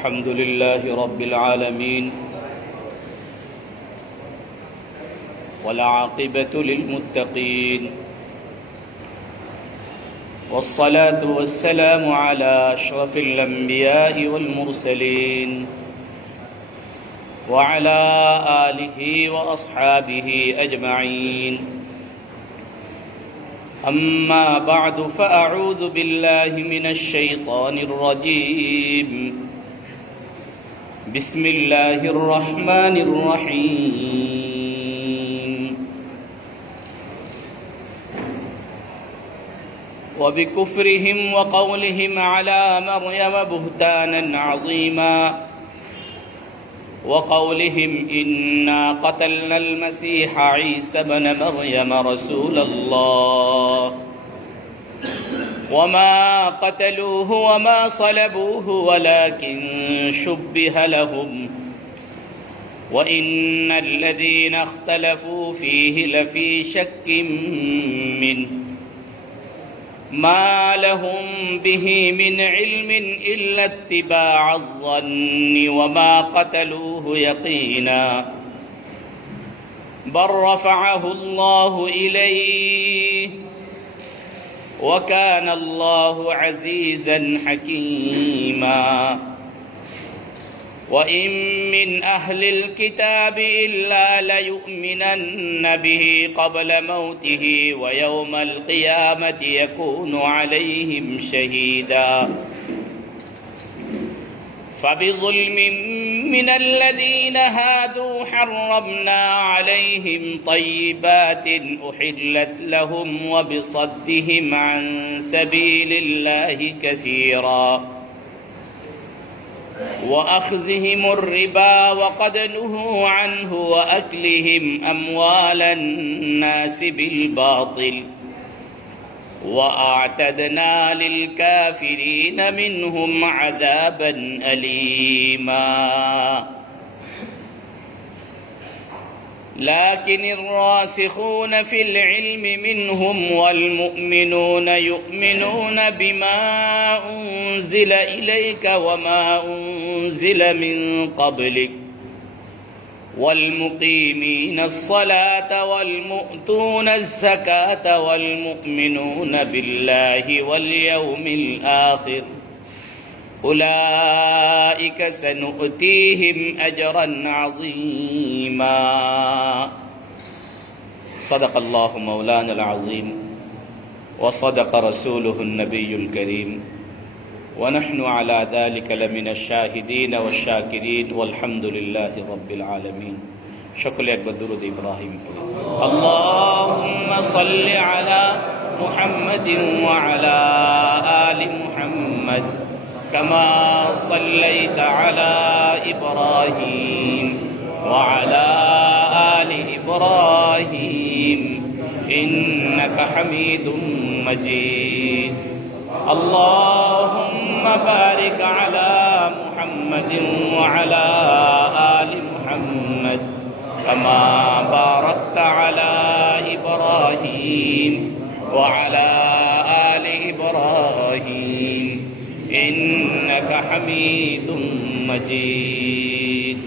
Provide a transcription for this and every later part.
الحمد لله رب العالمين والعاقبة للمتقين والصلاة والسلام على أشرف الأنبياء والمرسلين وعلى آله وأصحابه أجمعين أما بعد فأعوذ بالله من الشيطان الرجيم بسم الله الرحمن الرحيم وبكفرهم وقولهم على مريم بهتانا عظيما وقولهم إنا قتلنا المسيح عيسى ابن مريم رسول الله وما قتلوه وما صلبوه ولكن شبه لهم وإن الذين اختلفوا فيه لفي شك منه ما لهم به من علم إلا اتباع الظن وما قتلوه يقينا بل رفعه الله إليه وكان الله عزيزا حكيما وإن من أهل الكتاب إلا ليؤمنن به قبل موته ويوم القيامة يكون عليهم شهيدا فبظلم من الذين هادوا حرمنا عليهم طيبات أحلت لهم وبصدهم عن سبيل الله كثيرا وأخذهم الربا وقد نهوا عنه وأكلهم أموال الناس بالباطل وأعتدنا للكافرين منهم عذابا أليما لكن الراسخون في العلم منهم والمؤمنون يؤمنون بما أنزل إليك وما أنزل من قبلك والمقيمين الصلاة والمؤتون الزكاة والمؤمنون بالله واليوم الآخر أولئك سنؤتيهم أجرا عظيما صدق الله مولانا العظيم وصدق رسوله النبي الكريم ونحن على ذلك لمن الشاهدين والشاكرين والحمد لله رب العالمين شكل أكبر درود إبراهيم اللهم صل على محمد وعلى آل محمد كما صليت على إبراهيم وعلى آل إبراهيم إنك حميد مجيد اللهم بارك على محمد وعلى آل محمد كما باركت على إبراهيم وعلى آل إبراهيم إنك حميد مجيد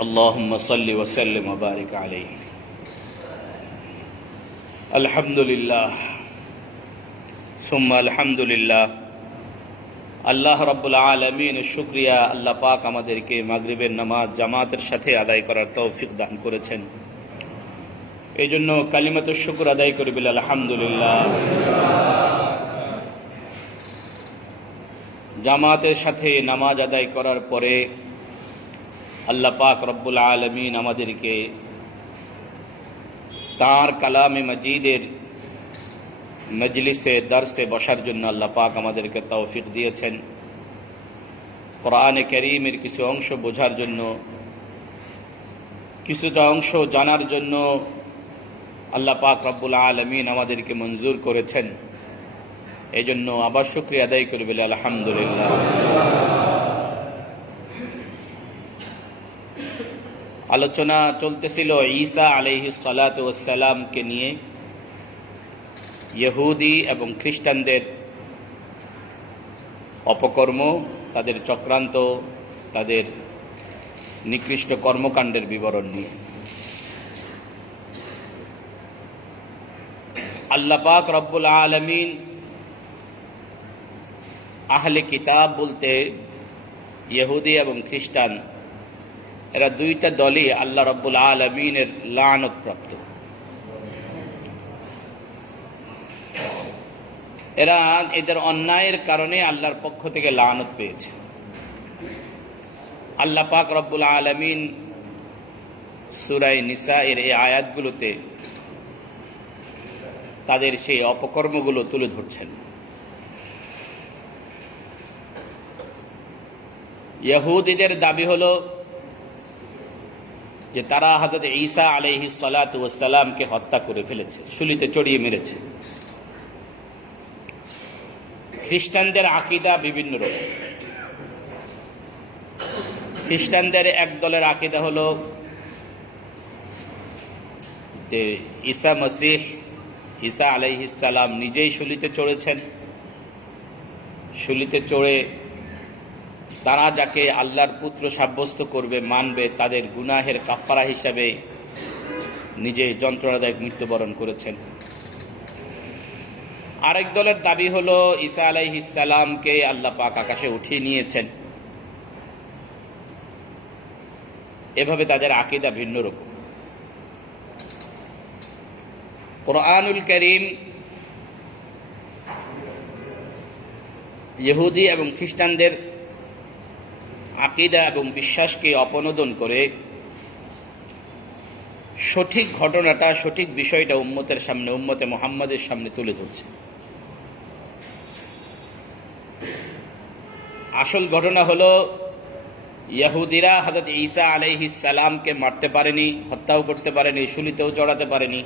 اللهم صل وسلم وبارك عليه الحمد لله ثم الحمد لله আল্লাহ রাব্বুল আলামিনের শুকরিয়া আল্লাহ পাক আমাদেরকে মাগরিবের নামাজ জামাতের সাথে আদায় করার তৌফিক দান করেছেন এই জন্য কালিমাতুশ শুকর আদায় করি বলে আলহামদুলিল্লাহ জামাতের সাথে নামাজ আদায় করার পরে আল্লাহ পাক রব্বুল আলামিন আমাদেরকে তার কালামে মাজিদের মজলিসে দরসে বসার জন্য আল্লাহ পাক আমাদেরকে তৌফিক দিয়েছেন কোরআনে কারীমের কিছু অংশ বোঝার জন্য কিছুটা অংশ জানার জন্য আল্লাহ পাক রব্বুল আলামিন আমাদেরকে মঞ্জুর করেছেন এই জন্য আবার শুকরিয়া আদায় করি বলে আলহামদুলিল্লাহ আলোচনা চলতেছিল ঈসা আলাইহিস সালাতু ওয়াস সালামকে নিয়ে ইহুদি এবং খ্রিস্টানদের অপকর্ম, তাদের চক্রান্ত, তাদের নিকৃষ্ট কর্মকাণ্ডের বিবরণ নিয়ে। আল্লাহ পাক রব্বুল আলামিন আহলে কিতাব বলতে ইহুদি এবং খ্রিস্টান, এরা দুইটা দলই আল্লাহ রব্বুল আলামিনের লানত প্রাপ্ত। এরা এদের অন্যায়ের কারণে আল্লাহর পক্ষ থেকে লানত পেয়েছে। আল্লাহ পাক রব্বুল আলামিন সূরা নিসা এর এই আয়াতগুলোতে তাদের সেই অপকর্মগুলো তুলে ধরছেন। ইহুদিদের দাবি হলো যে তারা হযরত ঈসা আলাইহিস সালাতু ওয়াস সালামকে হত্যা করে ফেলেছে, শুলিতে চড়িয়ে মেরেছে। খ্রিস্টানদের আকীদা বিভিন্ন রকম। খ্রিস্টানদের এক দলের আকীদা হলো যে ঈসা আলাইহিস সালাম নিজেই শুলিতে চড়েছেন। শুলিতে চড়ে তারা যাকে আল্লাহর পুত্র সাব্যস্ত করবে, মানবে, তাদের গুনাহের কাফারা হিসাবে নিজে যন্ত্রণাদায়ক মৃত্যুবরণ করেছেন। আরেক দলের দাবি হলো ঈসা আলাইহিস সালামকে আল্লাহ পাক আকাশে উঠিয়ে নিয়েছেন। এভাবে তাদের আকীদা ভিন্ন রকম। কুরআনুল কারীম ইহুদি এবং খ্রিস্টানদের আকীদা এবং বিশ্বাসকে অপনোদন করে সঠিক ঘটনাটা, সঠিক বিষয়টা উম্মতের সামনে, উম্মতে মুহাম্মাদের সামনে তুলে ধরছে। আসল ঘটনা হলো ইহুদিরা হযরত ঈসা আলাইহিস সালামকে মারতে পারেনি, হত্যাও করতে পারেনি, শুলিতেও চড়াতে পারেনি,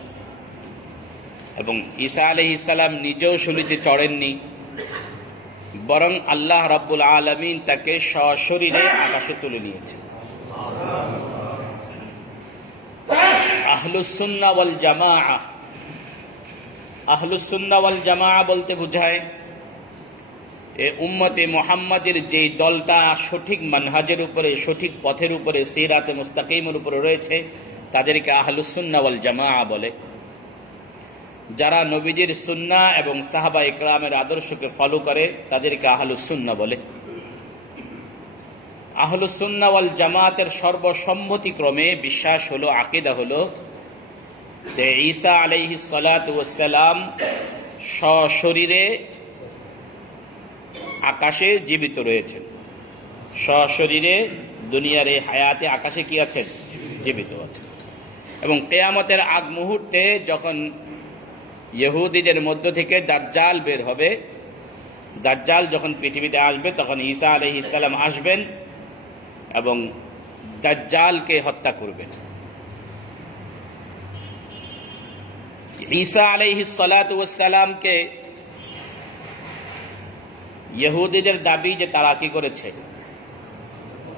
এবং ঈসা আলাইহিস সালাম নিজেও শুলিতে চড়েননি, বরং আল্লাহ রাব্বুল আলামিন তাকে সশরীরে আকাশে তুলে নিয়েছেন। আহলুস সুন্নাহ ওয়াল জামাআহ, আহলুস সুন্নাহ ওয়াল জামাআহ বলতে বোঝায় এ উম্মতে মুহাম্মাদের যেই দলটা সঠিক মানহাজের উপরে, সঠিক পথের উপরে, সিরাতে মুস্তাকিমের উপরে রয়েছে, তাদেরকে আহলুস সুন্নাহ ওয়াল জামাআহ বলে। যারা নবীজির সুন্নাহ এবং সাহাবা ইকরামের আদর্শকে ফলো করে তাদেরকে আহলুস সুন্নাহ বলে। আহলুস সুন্নাহ ওয়াল জামাতের সর্বসম্মতিক্রমে বিশ্বাস হলো, আকীদা হলো যে ঈসা আলাইহিস সালাতু ওয়াস সালাম সশরীরে আকাশে জীবিত রয়েছেন, সশরীরে দুনিয়ার এই হায়াতে আকাশে কি আছেন? জীবিত আছেন। এবং কিয়ামতের আগ মুহূর্তে যখন ইহুদিদের মধ্য থেকে দাজ্জাল বের হবে, দাজ্জাল যখন পৃথিবীতে আসবে, তখন ঈসা আলাইহিস সালাম আসবেন এবং দাজ্জালকে হত্যা করবেন। ঈসা আলাইহিস সালাতু ওয়াস সালামকে ইহুদিদের দাবি যে তারা কি করেছে?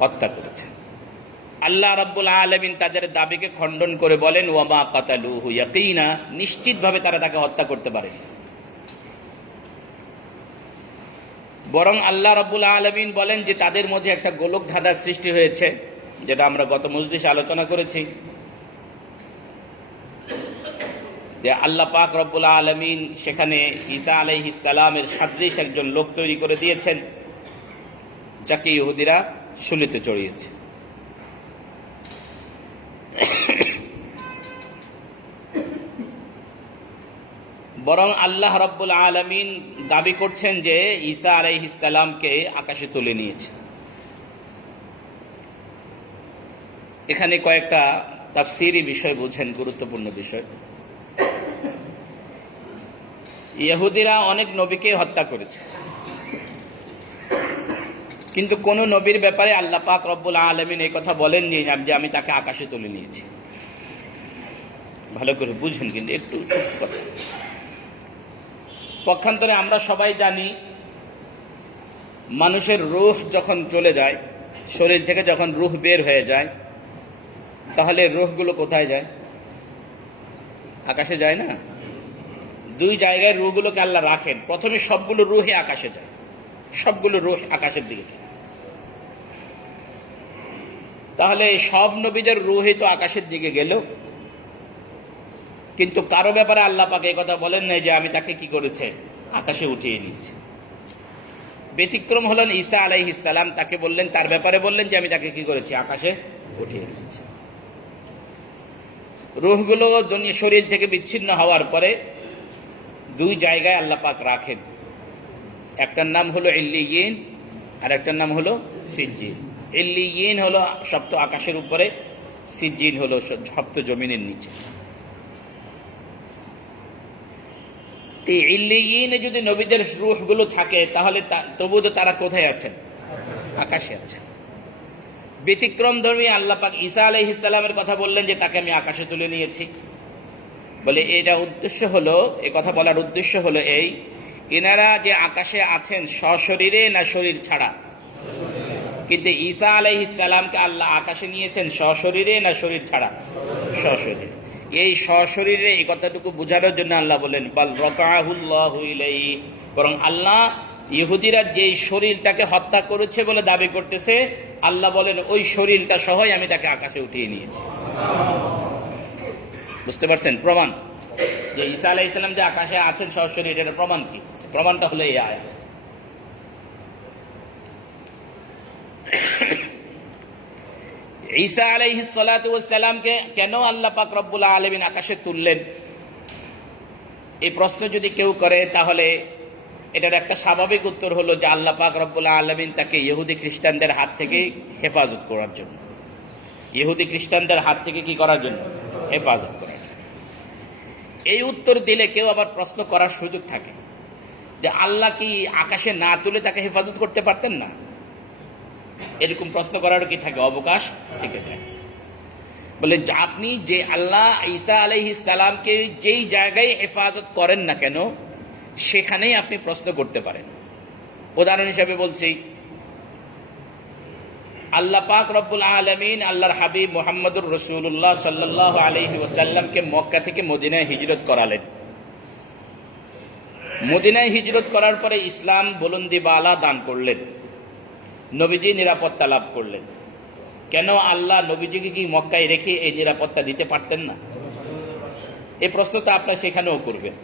হত্যা করেছে। আল্লাহ রাব্বুল আলামিন তাদের দাবিকে খণ্ডন করে বলেন, ওয়া মা কাতালুহু ইয়াকিনা, নিশ্চিতভাবে তারা তাকে হত্যা করতে পারেনি। বরং আল্লাহ রাব্বুল আলামিন বলেন যে তাদের মধ্যে একটা গোলক ধাঁধার সৃষ্টি হয়েছে, যেটা আমরা গত মজলিসে আলোচনা করেছি, যে আল্লাহ পাক রব্বুল আলামিন সেখানে ঈসা আলাইহিস সালামের সাদৃশ একজন লোক তৈরি করে দিয়েছেন, যাকে ইহুদিরা শুলিতে চড়িয়েছে। বরং আল্লাহ রাব্বুল আলামিন দাবি করছেন যে ঈসা আলাইহিস সালামকে আকাশে তুলে নিয়েছে। এখানে কয়েকটা তাফসীরি বিষয় বুঝেন, গুরুত্বপূর্ণ বিষয়। ইহুদিরা অনেক নবীকে হত্যা করেছে, কিন্তু কোন নবীর ব্যাপারে আল্লাহ পাক রব্বুল আলামিন এই কথা বলেননি যে আমি তাকে আকাশে তুলে নিয়েছি। ভালো করে বুঝেন, কিন্তু একটু পক্ষান্তরে আমরা সবাই জানি, মানুষের রূহ যখন চলে যায়, শরীর থেকে যখন রূহ বের হয়ে যায়, তাহলে রূহগুলো কোথায় যায়? আকাশে যায় না? দুই জায়গায় রূহগুলোকে আল্লাহ রাখেন। প্রথমে সবগুলো রূহে আকাশে যায়, সবগুলো রূহ আকাশের দিকে যায়। তাহলে সব নবীদের রূহই তো আকাশের দিকে গেল, কিন্তু কারো ব্যাপারে আল্লাহ পাক এই কথা বলেন নাই যে আমি তাকে কি করেছে, আকাশে উঠিয়ে নিচ্ছি। ব্যতিক্রম হলেন ঈসা আলাইহিস সালাম, তাকে বললেন, তার ব্যাপারে বললেন যে আমি তাকে কি করেছি, আকাশে উঠিয়ে নিচ্ছি। রূহগুলো দুনিয়া শরীর থেকে বিচ্ছিন্ন হওয়ার পরে দুই জায়গায় আল্লাহ পাক রাখেন, একটার নাম হলো ইল্লিয়িন আর একটার নাম হলো সিজ্জিন। ইল্লিয়িন হলো সপ্ত আকাশের উপরে, সিজ্জিন হলো সপ্ত জমিনের নিচে। ইল্লিয়িনে যদি নবীদের রূহগুলো থাকে তাহলে তবুও তো তারা কোথায় আছেন, আকাশে আছেন। ব্যতিক্রম ধর্মী আল্লাহ পাক ঈসা আলাইহিস সালামের কথা বললেন যে তাকে আমি আকাশে তুলে নিয়েছি। বলে এটা উদ্দেশ্য হলো, এই কথা বলার উদ্দেশ্য হলো এই, এনারা যে আকাশে আছেন সশরীরে না শরীর ছাড়া, কিন্তু ঈসা আলাইহিস সালামকে আল্লাহ আকাশে নিয়েছেন সশরীরে না শরীর ছাড়া, সশরীরে। এই সশরীরে এই কথাটুকু বোঝানোর জন্য আল্লাহ বলেন বাল রাফাহুল্লাহু ইলাইহি, বরং আল্লাহ ইহুদিরা যেই শরীরটাকে হত্যা করেছে বলে দাবি করতেছে, আল্লাহ বলেন ওই শরীরটা সহই আমি তাকে আকাশে উঠিয়ে নিয়েছি। বুঝতে পারছেন? প্রমাণ যে ঈসা আলাইহিস সালাম যে আকাশে আছেন সশরীরে, এর প্রমাণ কি? প্রমাণটা হলো এই আয়াত। ঈসা আলাইহিস সালাতু ওয়াস সালামকে কেন আল্লাহ পাক রব্বুল আলামিন আকাশে তুললেন, এই প্রশ্ন যদি কেউ করে তাহলে এটার একটা স্বাভাবিক উত্তর হলো যে আল্লাহ পাক রব্বুল আলামিন তাকে ইহুদি খ্রিস্টানদের হাত থেকে হেফাজত করার জন্য, ইহুদি খ্রিস্টানদের হাত থেকে কি করার জন্য, হেফাজত করার জন্য। এই উত্তর দিলে কেউ আবার প্রশ্ন করার সুযোগ থাকে যে আল্লাহ কি আকাশে না তুলে তাকে হেফাজত করতে পারতেন না? এরকম প্রশ্ন করারও কি থাকে, অবকাশ থেকে যায়। বলে আপনি যে আল্লাহ ঈসা আলাইহিস সালামকে যেই জায়গায় হেফাজত করেন না কেন সেখানেই আপনি প্রশ্ন করতে পারেন। উদাহরণ হিসেবে বলছি, আল্লাহ পাক রব্বুল আলামিন আল্লাহর হাবিব মুহাম্মদুর রাসূলুল্লাহ সাল্লাল্লাহু আলাইহি ওয়াসাল্লামকে মক্কা থেকে মদিনায় হিজরত করালেন। মদিনায় হিজরত করার পরে ইসলাম বুলন্দিবালা দান করলেন, নবীজি নিরাপত্তা লাভ করলেন। কেন আল্লাহ নবীজিকে কি মক্কায় রেখে এই নিরাপত্তা দিতে পারতেন না? এই প্রশ্ন তো আপনারা সেখানেও করবেন।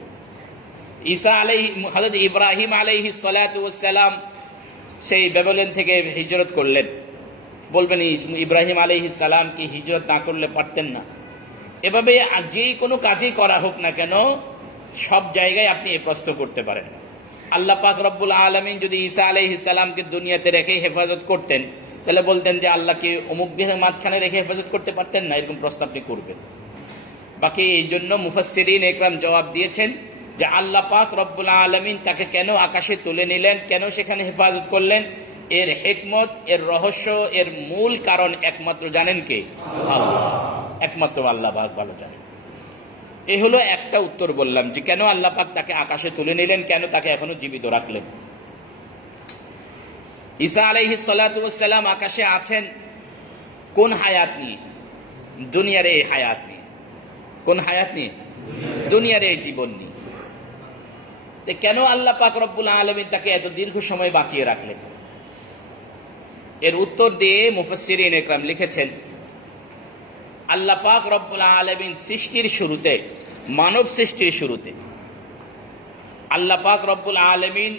ঈসা আলাইহি হযরত ইব্রাহিম আলাইহিস সালাতু ওয়াস সালাম সেই ব্যাবিলন থেকে হিজরত করলেন, বলবেন ইব্রাহিম আলাইহিস সালাম কি হিজরত না করলে পারতেন না? এভাবে যেই কোনো কাজই করা হোক না কেন সব জায়গায় আপনি এই প্রশ্ন করতে পারেন। আল্লাহ পাক রব্বুল আলামিন যদি ঈসা আলাইহিস সালামকে দুনিয়াতে রেখে হেফাজত করতেন তাহলে বলতেন যে আল্লাহ কি অমুক দেহের মাঝখানে রেখে হেফাজত করতে পারতেন না? এরকম প্রশ্ন আপনি করবেন। বাকি এই জন্য মুফাসসিরিন ইকরাম জবাব দিয়েছেন যে আল্লাহ পাক রব্বুল আলামিন তাকে কেন আকাশে তুলে নিলেন, কেন সেখানে হেফাজত করলেন, এর হিকমত, এর রহস্য, এর মূল কারণ একমাত্র জানেন কে? আল্লাহ। একমাত্র আল্লাহ পাক ভালো জানেন। এই হলো একটা উত্তর বললাম যে কেন আল্লাহ পাক তাকে আকাশে তুলে নিলেন, কেন তাকে এখনো জীবিত রাখলেন। ঈসা আলাইহিস সালাতু ওয়াস সালাম আকাশে আছেন কোন হায়াত নিয়ে? দুনিয়ার এই হায়াত নিয়ে। কোন হায়াত নিয়ে? দুনিয়ার এই জীবন নিয়ে। কেন আল্লাহ পাক রব্বুল আলামিন তাকে এত দীর্ঘ সময় বাঁচিয়ে রাখলেন? এর উত্তর দিয়ে মুফাসসিরিন ইকরাম লিখেছেন, আল্লাহ পাক রব্বুল আলামিন সৃষ্টির শুরুতে, মানব সৃষ্টির শুরুতে আল্লাহ পাক রব্বুল আলামিন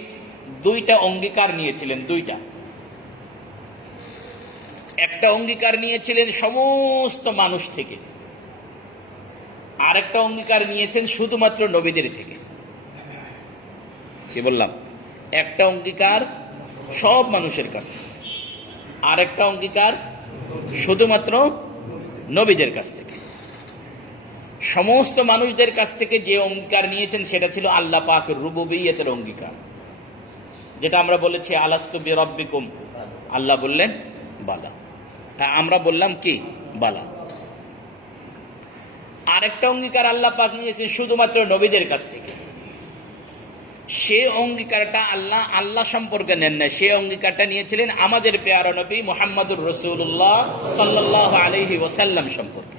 দুইটা অঙ্গীকার নিয়েছিলেন। একটা অঙ্গীকার নিয়েছিলেন সমস্ত মানুষ থেকে, আরেকটা অঙ্গীকার নিয়েছেন শুধুমাত্র নবীদের থেকে। কি বললাম? একটা অঙ্গীকার সব মানুষের কাছ থেকে, আরেকটা অঙ্গীকার শুধুমাত্র নবীদের কাছ থেকে। সমস্ত মানুষদের কাছ থেকে যে অঙ্গীকার নিয়েছেন সেটা ছিল আল্লাহ পাকের রুবুবিয়্যতের অঙ্গীকার, যেটা আমরা বলেছি আলাস্তু বিরাব্বিকুম। আল্লাহ বললেন বালা, আমরা বললাম কি? বালা। আরেকটা অঙ্গীকার আল্লাহ পাক নিয়েছেন শুধুমাত্র নবীদের কাছ থেকে। সে অঙ্গীকারটা আল্লাহ সম্পর্কে নেন না, সে অঙ্গীকারটা নিয়েছিলেন আমাদের প্রিয় নবী মুহাম্মদুর রাসূলুল্লাহ সাল্লাল্লাহু আলাইহি ওয়াসাল্লাম সম্পর্কে।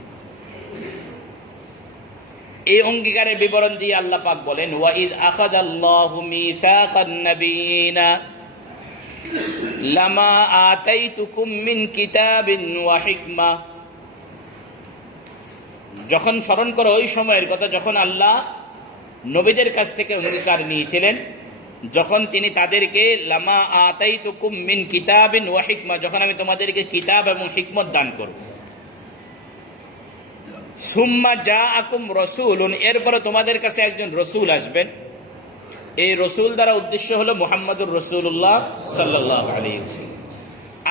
এই অঙ্গীকারের বিবরণ দিয়ে আল্লাহ পাক বলেন, ওয়াইদ আখাযাল্লাহু মিসাকান নাবিয়িনা লামা আতাইতুকুম মিন কিতাবিন ওয়া হিকমা। যখন স্মরণ করো ওই সময়ের কথা যখন আল্লাহ নবীদের কাছ থেকে অঙ্গীকার নিয়েছিলেন, যখন তিনি তাদেরকে লামা আতাইতুকুম মিন কিতাবিন ওয়া হিকমা, যখন আমি তোমাদেরকে কিতাব এবং হিকমত দান করব। সুম্মা জাআকুম রাসূলুন, এরপরে তোমাদের কাছে একজন রসুল আসবেন। এই রসুল দ্বারা উদ্দেশ্য হলো মুহাম্মদুর রাসূলুল্লাহ সাল্লাল্লাহু আলাইহি ওয়াসাল্লাম।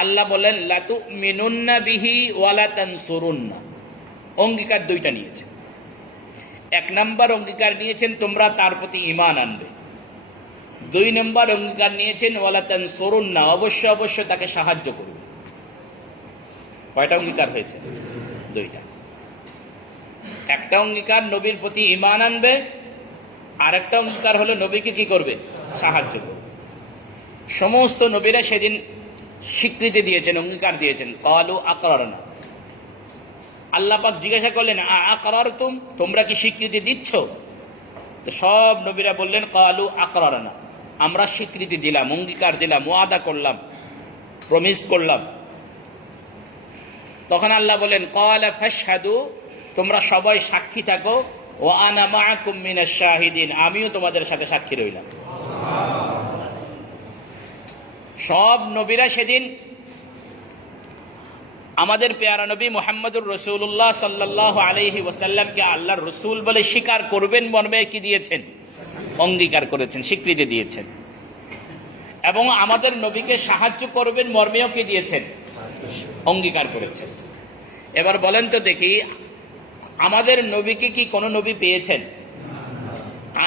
আল্লাহ বলেন লাতুমিনুন্না বিহি ওয়া লা তানসুরুন্না। অঙ্গীকার দুইটা নিয়েছেন। এক নম্বর অঙ্গীকার নিয়েছেন তোমরা তার প্রতি ঈমান আনবে। দুই নম্বর অঙ্গীকার নিয়েছেন ওয়ালা তানসুরুন্না, অবশ্য অবশ্য তাকে সাহায্য করবে। কয়টা অঙ্গীকার হয়েছে? দুইটা। একটা অঙ্গীকার নবীর প্রতি ঈমান আনবে, আর একটা অঙ্গীকার হলো নবীকে কি করবে? সাহায্য করবে। সমস্ত নবীরা সেদিন স্বীকৃতি দিয়েছেন, অঙ্গীকার দিয়েছেন। ক্বালু আকরারনা। আল্লাহ পাক জিজ্ঞাসা করলেন আকরারতুম, তোমরা কি স্বীকৃতি দিচ্ছ? তো সব নবীরা বললেন ক্বালু আকরারনা, আমরা স্বীকৃতি দিলাম, অঙ্গীকার দিলাম, ওয়াদা করলাম, প্রমিস করলাম। তখন আল্লাহ বলেন ক্বালা ফাশহাদু, তোমরা সবাই সাক্ষী থাকো, ওয়া আনা মাআকুম মিনাশ শাহিদিন, আমিও তোমাদের সাথে সাক্ষী রইলাম। সব নবীরা সেদিন আমাদের পেয়ারা নবী মুহাম্মদুর রাসূলুল্লাহ সাল্লাল্লাহু আলাইহি ওয়াসাল্লামকে আল্লাহর রসুল বলে স্বীকার করবেন মর্মে কি দিয়েছেন? অঙ্গীকার করেছেন, স্বীকৃতি দিয়েছেন। এবং আমাদের নবীকে সাহায্য করবেন মর্মেও কি দিয়েছেন? অঙ্গীকার করেছেন। এবার বলেন তো দেখি, আমাদের নবীকে কি কোনো নবী পেয়েছেন?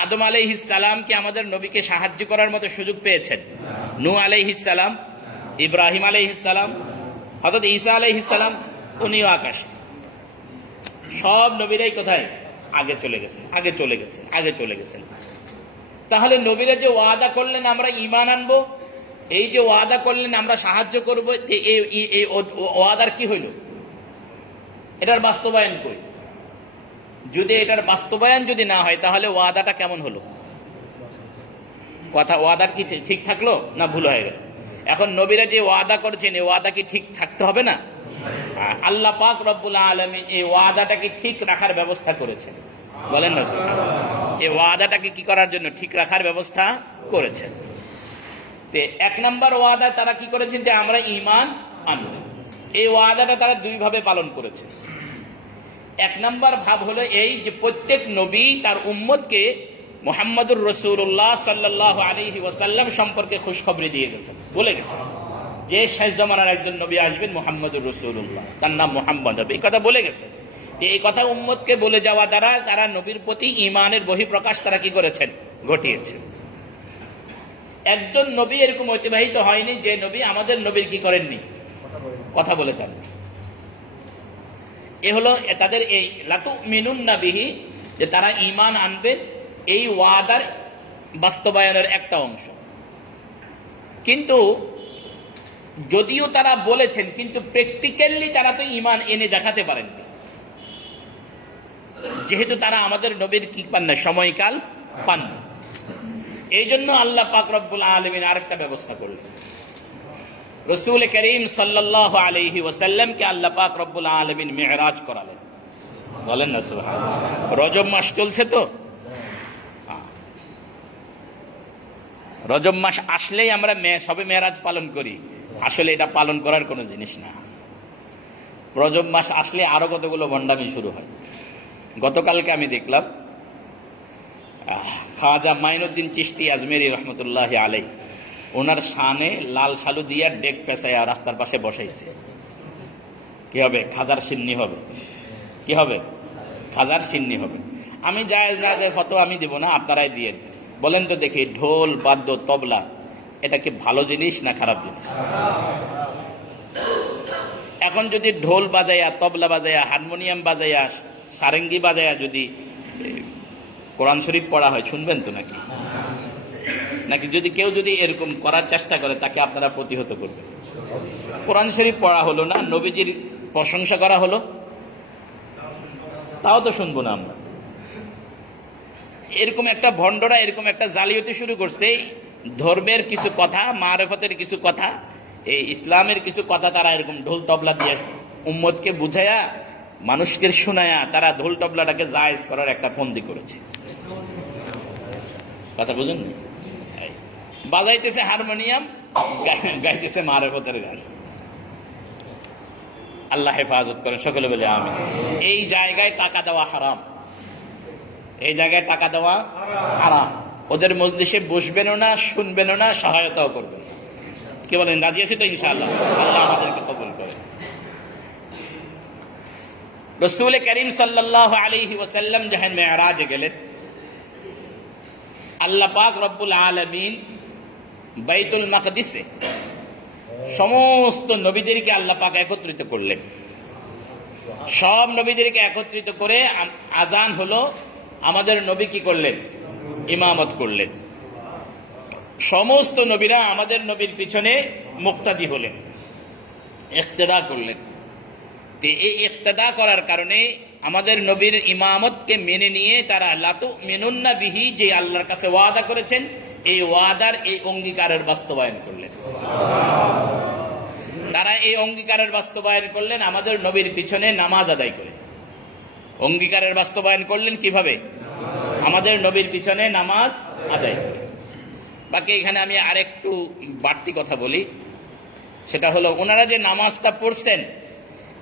আদম আলাইহিস সালাম কি আমাদের নবীকে সাহায্য করার মতো সুযোগ পেয়েছেন? নূহ আলাইহিস সালাম, ইব্রাহিম আলাইহিস সালাম, হযরত ঈসা আলাইহিস সালাম, উনিও আকাশে। সব নবীরাই কোথায়? আগে চলে গেছেন, আগে চলে গেছেন, আগে চলে গেছেন। তাহলে নবীরা যে ওয়াদা করলেন আমরা ঈমান আনবো, এই যে ওয়াদা করলেন আমরা সাহায্য করব, এই ওয়াদার কি হইল? এটার বাস্তবায়ন কই? যদি এটার বাস্তবায়ন যদি না হয় তাহলে ওয়াদাটা কেমন হলো? কথা ওয়াদার কি ঠিক থাকলো না ভুল হয়ে গেল? এখন নবীরা যে ওয়াদা করেছেন এই ওয়াদা কি ঠিক থাকতে হবে না? আল্লাহ পাক রব্বুল আলামিন এই ওয়াদাটাকে ঠিক রাখার ব্যবস্থা করেছেন। বলেন না, এই ওয়াদাটাকে কি করার জন্য ঠিক রাখার ব্যবস্থা করেছেন। এক নম্বর ওয়াদা তারা কি করেছেন? যে আমরা ঈমান আনব। এই ওয়াদাটা তারা দুই ভাবে পালন করেছে। এক নম্বর ভাব হলো এই যে প্রত্যেক নবী তার উম্মতকে মুহাম্মদুর রাসূলুল্লাহ সাল্লাল্লাহু আলাইহি ওয়াসাল্লাম সম্পর্কে খুশখবরি দিয়ে গেছেন, বলে গেছেন যে শেষ জামানার একজন নবী আসবেন মুহাম্মদুর রাসূলুল্লাহ, তার নাম মুহাম্মদ হবে, এই কথা বলে গেছে। এই কথা উম্মতকে বলে যাওয়া দ্বারা তারা নবীর প্রতি ঈমানের বহিঃপ্রকাশ তারা কি করেছেন? ঘটিয়েছেন। একজন নবী এরকম অতিবাহিত হয়নি যে নবী আমাদের নবীর কি করেননি? কথা বলেছেন। এ হলো তাদের এই লাতুমিনুন্না বিহি, যে তারা ঈমান আনবে, এই ওয়াদার বাস্তবায়নের একটা অংশ। কিন্তু যদিও তারা বলেছেন, কিন্তু প্র্যাকটিক্যালি তারা তো ঈমান এনে দেখাতে পারেননি, যেহেতু তারা আমাদের নবীর কি পান না, সময়কাল পান না। এই জন্য আল্লাহ পাক রব্বুল আলামিন আরেকটা ব্যবস্থা করলেন। রাসূল করিম সাল্লাল্লাহু আলাইহি ওয়াসাল্লামকে আল্লাহ পাক রব্বুল আলামিন মিরাজ করালেন। বলেন না সুবহানাল্লাহ। রজব মাস চলছে তো, রজব মাস আসলেই আমরা সবে মেরাজ পালন করি। আসলে এটা পালন করার কোনো জিনিস না। রজব মাস আসলে আরো কতগুলো ভণ্ডামি শুরু হয়। গতকালকে আমি দেখলাম খাজা মাইনুদ্দিন চিশতি আজমেরি রহমতুল্লাহ আলাই, ওনার শানে লাল শালু দিয়া ডেক পেঁচাইয়া রাস্তার পাশে বসাইছে। কি হবে? খাজার সিন্নি হবে। কি হবে? খাজার সিন্নি হবে। আমি জায়েজ না জায়েজ ফতোয়া আমি দেব না, আপনারাই দিয়ে বলেন তো দেখি, ঢোল বাদ্য তবলা এটা কি ভালো জিনিস না খারাপ জিনিস? এখন যদি ঢোল বাজাইয়া, তবলা বাজাইয়া, হারমোনিয়াম বাজাইয়া, সারেঙ্গি বাজাইয়া যদি কোরআন শরীফ পড়া হয়, শুনবেন তো নাকি? নাকি যদি কেউ যদি এরকম করার চেষ্টা করে তাকে আপনারা প্রতিহত করবেন? কোরআন শরীফ পড়া হলো না, নবীজির প্রশংসা করা হলো, তাও তো শুনবো না আমরা। এরকম একটা ভণ্ডরা এরকম একটা জালিয়াতি শুরু করছে। ধর্মের কিছু কথা, মারেফতের কিছু কথা, এই ইসলামের কিছু কথা তারা এরকম ঢোল তবলা দিয়ে উম্মতকে বুঝায়া, মানুষকে শোনায়া তারা ঢোল তবলাটাকে জায়েজ করার একটা ফন্দি করেছে। কথা বুঝুন, বাজাইতেছে হারমোনিয়াম, গাইতেছে মারেফতের গান। আল্লাহ হেফাজত করেন, সকলে বলে আমিন। এই জায়গায় টাকা দেওয়া হারাম, এই জায়গায় টাকা দেওয়া হারাম। ওদের মজলিসে বসবেনও না, শুনবেনও না, সহায়তাও করবেন। কি বলেন, রাজি আছি তো? ইনশাআল্লাহ আল্লাহ আমাদেরকে কবুল করেন। রাসূল করিম সাল্লাল্লাহু আলাইহি ওয়াসাল্লাম যখন মেরাজে গেলেন, আল্লাহ পাক রব্বুল আলামিন বাইতুল মাকদিসে সমস্ত নবীদেরকে আল্লাহ পাক একত্রিত করলেন। সব নবীদেরকে একত্রিত করে আজান হলো, আমাদের নবী কি করলেন? ইমামত করলেন। সমস্ত নবীরা আমাদের নবীর পিছনে মুক্তাদি হলেন, ইক্তেদা করলেন। এই ইক্তেদা করার কারণে আমাদের নবীর ইমামতকে মেনে নিয়ে তারা লা তুমিনুন্না বিহি, যে আল্লাহর কাছে ওয়াদা করেছেন, এই ওয়াদার এই অঙ্গীকারের বাস্তবায়ন করলেন। তারা এই অঙ্গীকারের বাস্তবায়ন করলেন আমাদের নবীর পিছনে নামাজ আদায় করে। অঙ্গীকারের বাস্তবায়ন করলেন কিভাবে? আমাদের নবীর পিছনে নামাজ আদায় করে। বাকি এখানে আমি আরেকটু বাড়তি কথা বলি, সেটা হলো ওনারা যে নামাজটা পড়ছেন,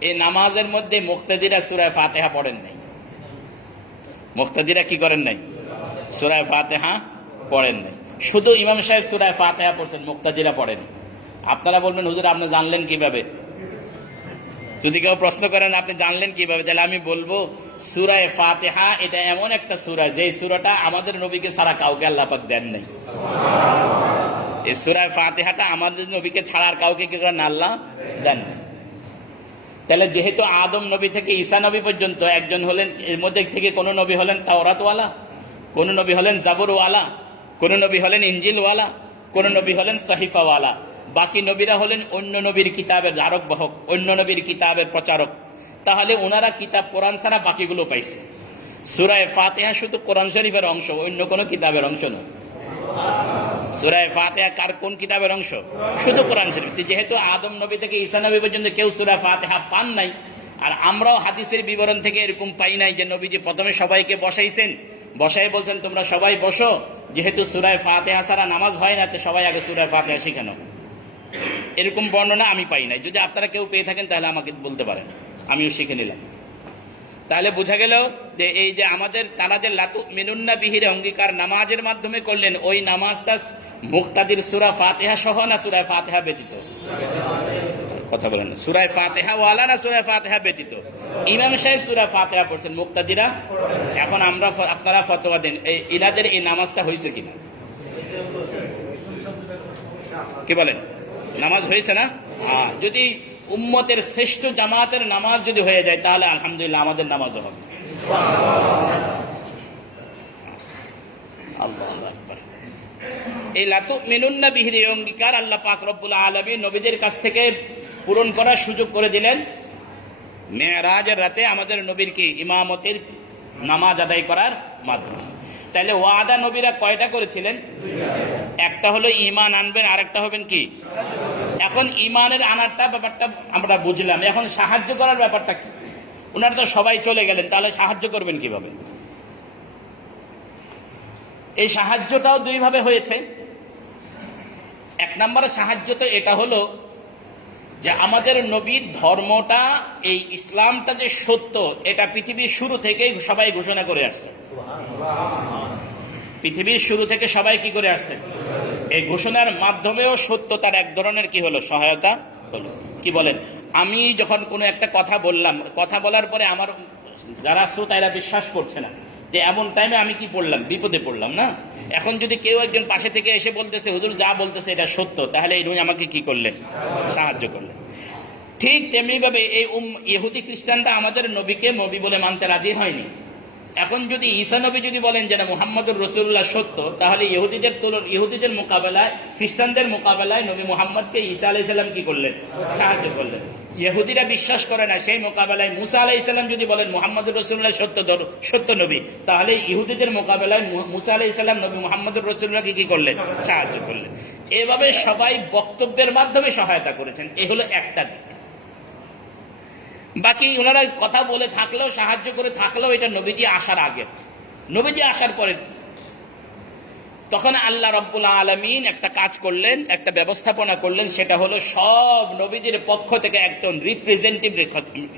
এই নামাজের মধ্যে মুক্তাদিরা সূরা ফাতিহা পড়েন নাই। মুক্তাদিরা কি করেন নাই? সূরা ফাতিহা পড়েন নাই। শুধু ইমাম সাহেব সূরা ফাতিহা পড়ছেন, মুক্তাদিরা পড়েন। আপনারা বলবেন, হুজুর আপনি জানলেন কিভাবে? যদি কেউ প্রশ্ন করেন আপনি জানলেন কিভাবে, তাহলে আমি বলবো সূরা ফাতিহা এটা এমন একটা সূরা, যে সূরাটা আমাদের নবীকে ছাড়া কাউকে আল্লাহ পাক দেন নাই। এই সূরা ফাতিহাটা আমাদের নবীকে ছাড়া আর কাউকে কি করেন? আল্লাহ দেন নাই। তাহলে যেহেতু আদম নবী থেকে ঈসা নবী পর্যন্ত একজন হলেন, এর মধ্যে থেকে কোন নবী হলেন তাওরাতওয়ালা, কোন নবী হলেন জাবুরওয়ালা, কোন নবী হলেন ইনজিলওয়ালা, কোন নবী হলেন সহিফাওয়ালা, বাকি নবীরা হলেন অন্য নবীর কিতাবের ধারক বাহক, অন্য নবীর কিতাবের প্রচারক। তাহলে ওনারা কিতাব কোরআন ছাড়া বাকিগুলো পাইছে। সূরা ফাতিহা শুধু কোরআন শরীফের অংশ, অন্য কোনো কিতাবের অংশ নয়। সূরা ফাতিহা কার কোন কিতাবের অংশ? শুধু কোরআন শরীফ। যেহেতু আদম নবী থেকে ঈসা নবী পর্যন্ত কেউ সূরা ফাতিহা পান নাই, আর আমরাও হাদিসের বিবরণ থেকে এরকম পাই নাই যে নবীজি প্রথমে সবাইকে বসাইছেন, বসাই বলছেন তোমরা সবাই বসো, যেহেতু সূরা ফাতিহা ছাড়া নামাজ হয় না, তো সবাই আগে সূরা ফাতিহা শিখানো, এরকম বর্ণনা আমি পাই নাই। যদি আপনারা কেউ পেয়ে থাকেন তাহলে আমাকে বলতে পারেন, আমিও শিখে নিলাম। তাহলে বোঝা গেল যে এই যে আমাদের তারা যে লা তুমিনুন্না বিহির অঙ্গীকার নামাজের মাধ্যমে করলেন, ওই নামাজটা মুক্তাদির সূরা ফাতিহা সহ না সূরা ফাতিহা ব্যতীত? কথা বলেন, সূরা ফাতিহা ওয়ালা না সূরা ফাতিহা ব্যতীত? ইমাম সাহেব সূরা ফাতিহা পড়ছেন, মুক্তাদিরা। এখন আমরা আপনারা ফতোয়া দেন, এই ইনাদের এই নামাজটা হয়েছে কিনা? কি বলেন, নামাজ হয়েছে না? যদি উম্মতের শ্রেষ্ঠ জামাতের নামাজ যদি হয়ে যায়, তাহলে আলহামদুলিল্লাহ আমাদের নামাজও হবে। আল্লাহু আকবার। এই লা তুমিনুন্না বিহির অঙ্গীকার আল্লাহ পাক রব্বুল আলামিন নবীদের কাছ থেকে পূরণ করার সুযোগ করে দিলেন মেরাজের রাতে আমাদের নবীর কি ইমামতের নামাজ আদায় করার মাধ্যমে। তাহলে ওয়াদা নবীরা কয়টা করেছিলেন? একটা হলো ঈমান আনবেন, আরেকটা হবেন কি? এখন ঈমানের আনারটা ব্যাপারটা আমরা বুঝলাম, এখন সাহায্য করার ব্যাপারটা কি? ওনারা তো সবাই চলে গেলেন, তাহলে সাহায্য করবেন কিভাবে? এই সাহায্যটাও দুই ভাবে হয়েছে। এক নম্বরে সাহায্য তো এটা হলো যে আমাদের নবীর ধর্মটা, এই ইসলামটা যে সত্য, এটা পৃথিবীর শুরু থেকেই সবাই ঘোষণা করে আসছে। পৃথিবীর শুরু থেকে সবাই কি করে আসছে? এই ঘোষণার মাধ্যমেও সত্যতার এক ধরনের কি হলো? সহায়তা হলো। কি বলেন, আমি যখন কোনো একটা কথা বললাম, কথা বলার পরে আমার যারা শ্রোতা এরা বিশ্বাস করছে না, যে এমন টাইমে আমি কি পড়লাম? বিপদে পড়লাম না? এখন যদি কেউ একজন পাশে থেকে এসে বলতেছে হুজুর যা বলতেছে এটা সত্য, তাহলে এই উনি আমাকে কি করলেন? সাহায্য করলেন। ঠিক তেমনি ভাবে এই ইহুদি খ্রিস্টানরা আমাদের নবীকে নবী বলে মানতে রাজি হয়নি। এখন যদি ঈসা নবী যদি বলেন যে না মুহাম্মদুর রাসূলুল্লাহ সত্য, তাহলে ইহুদিদের মোকাবেলায়, খ্রিস্টানদের মোকাবেলায় নবী মুহাম্মদকে ঈসা আলাইহিস সালাম কি করলেন? সাহায্য করলেন। ইহুদিরা বিশ্বাস করে না, সেই মোকাবেলায় মুসা আলাইহিস সালাম যদি বলেন মুহাম্মদুর রাসূলুল্লাহ সত্য নবী, তাহলে ইহুদিদের মোকাবেলায় মুসা আলাইহিস সালাম নবী মুহাম্মদুর রাসূলুল্লাহকে কি করলেন? সাহায্য করলেন। এভাবে সবাই বক্তব্যের মাধ্যমে সহায়তা করেছেন। এই হলো একটা দিক। বাকি ওনারা কথা বলে থাকলেও, সাহায্য করে থাকলেও, এটা নবীজি আসার আগে। নবীজি আসার পরে তখন আল্লাহ রাব্বুল আলামিন একটা কাজ করলেন, একটা ব্যবস্থাপনা করলেন, সেটা হলো সব নবীদের পক্ষ থেকে একজন রিপ্রেজেন্টেটিভ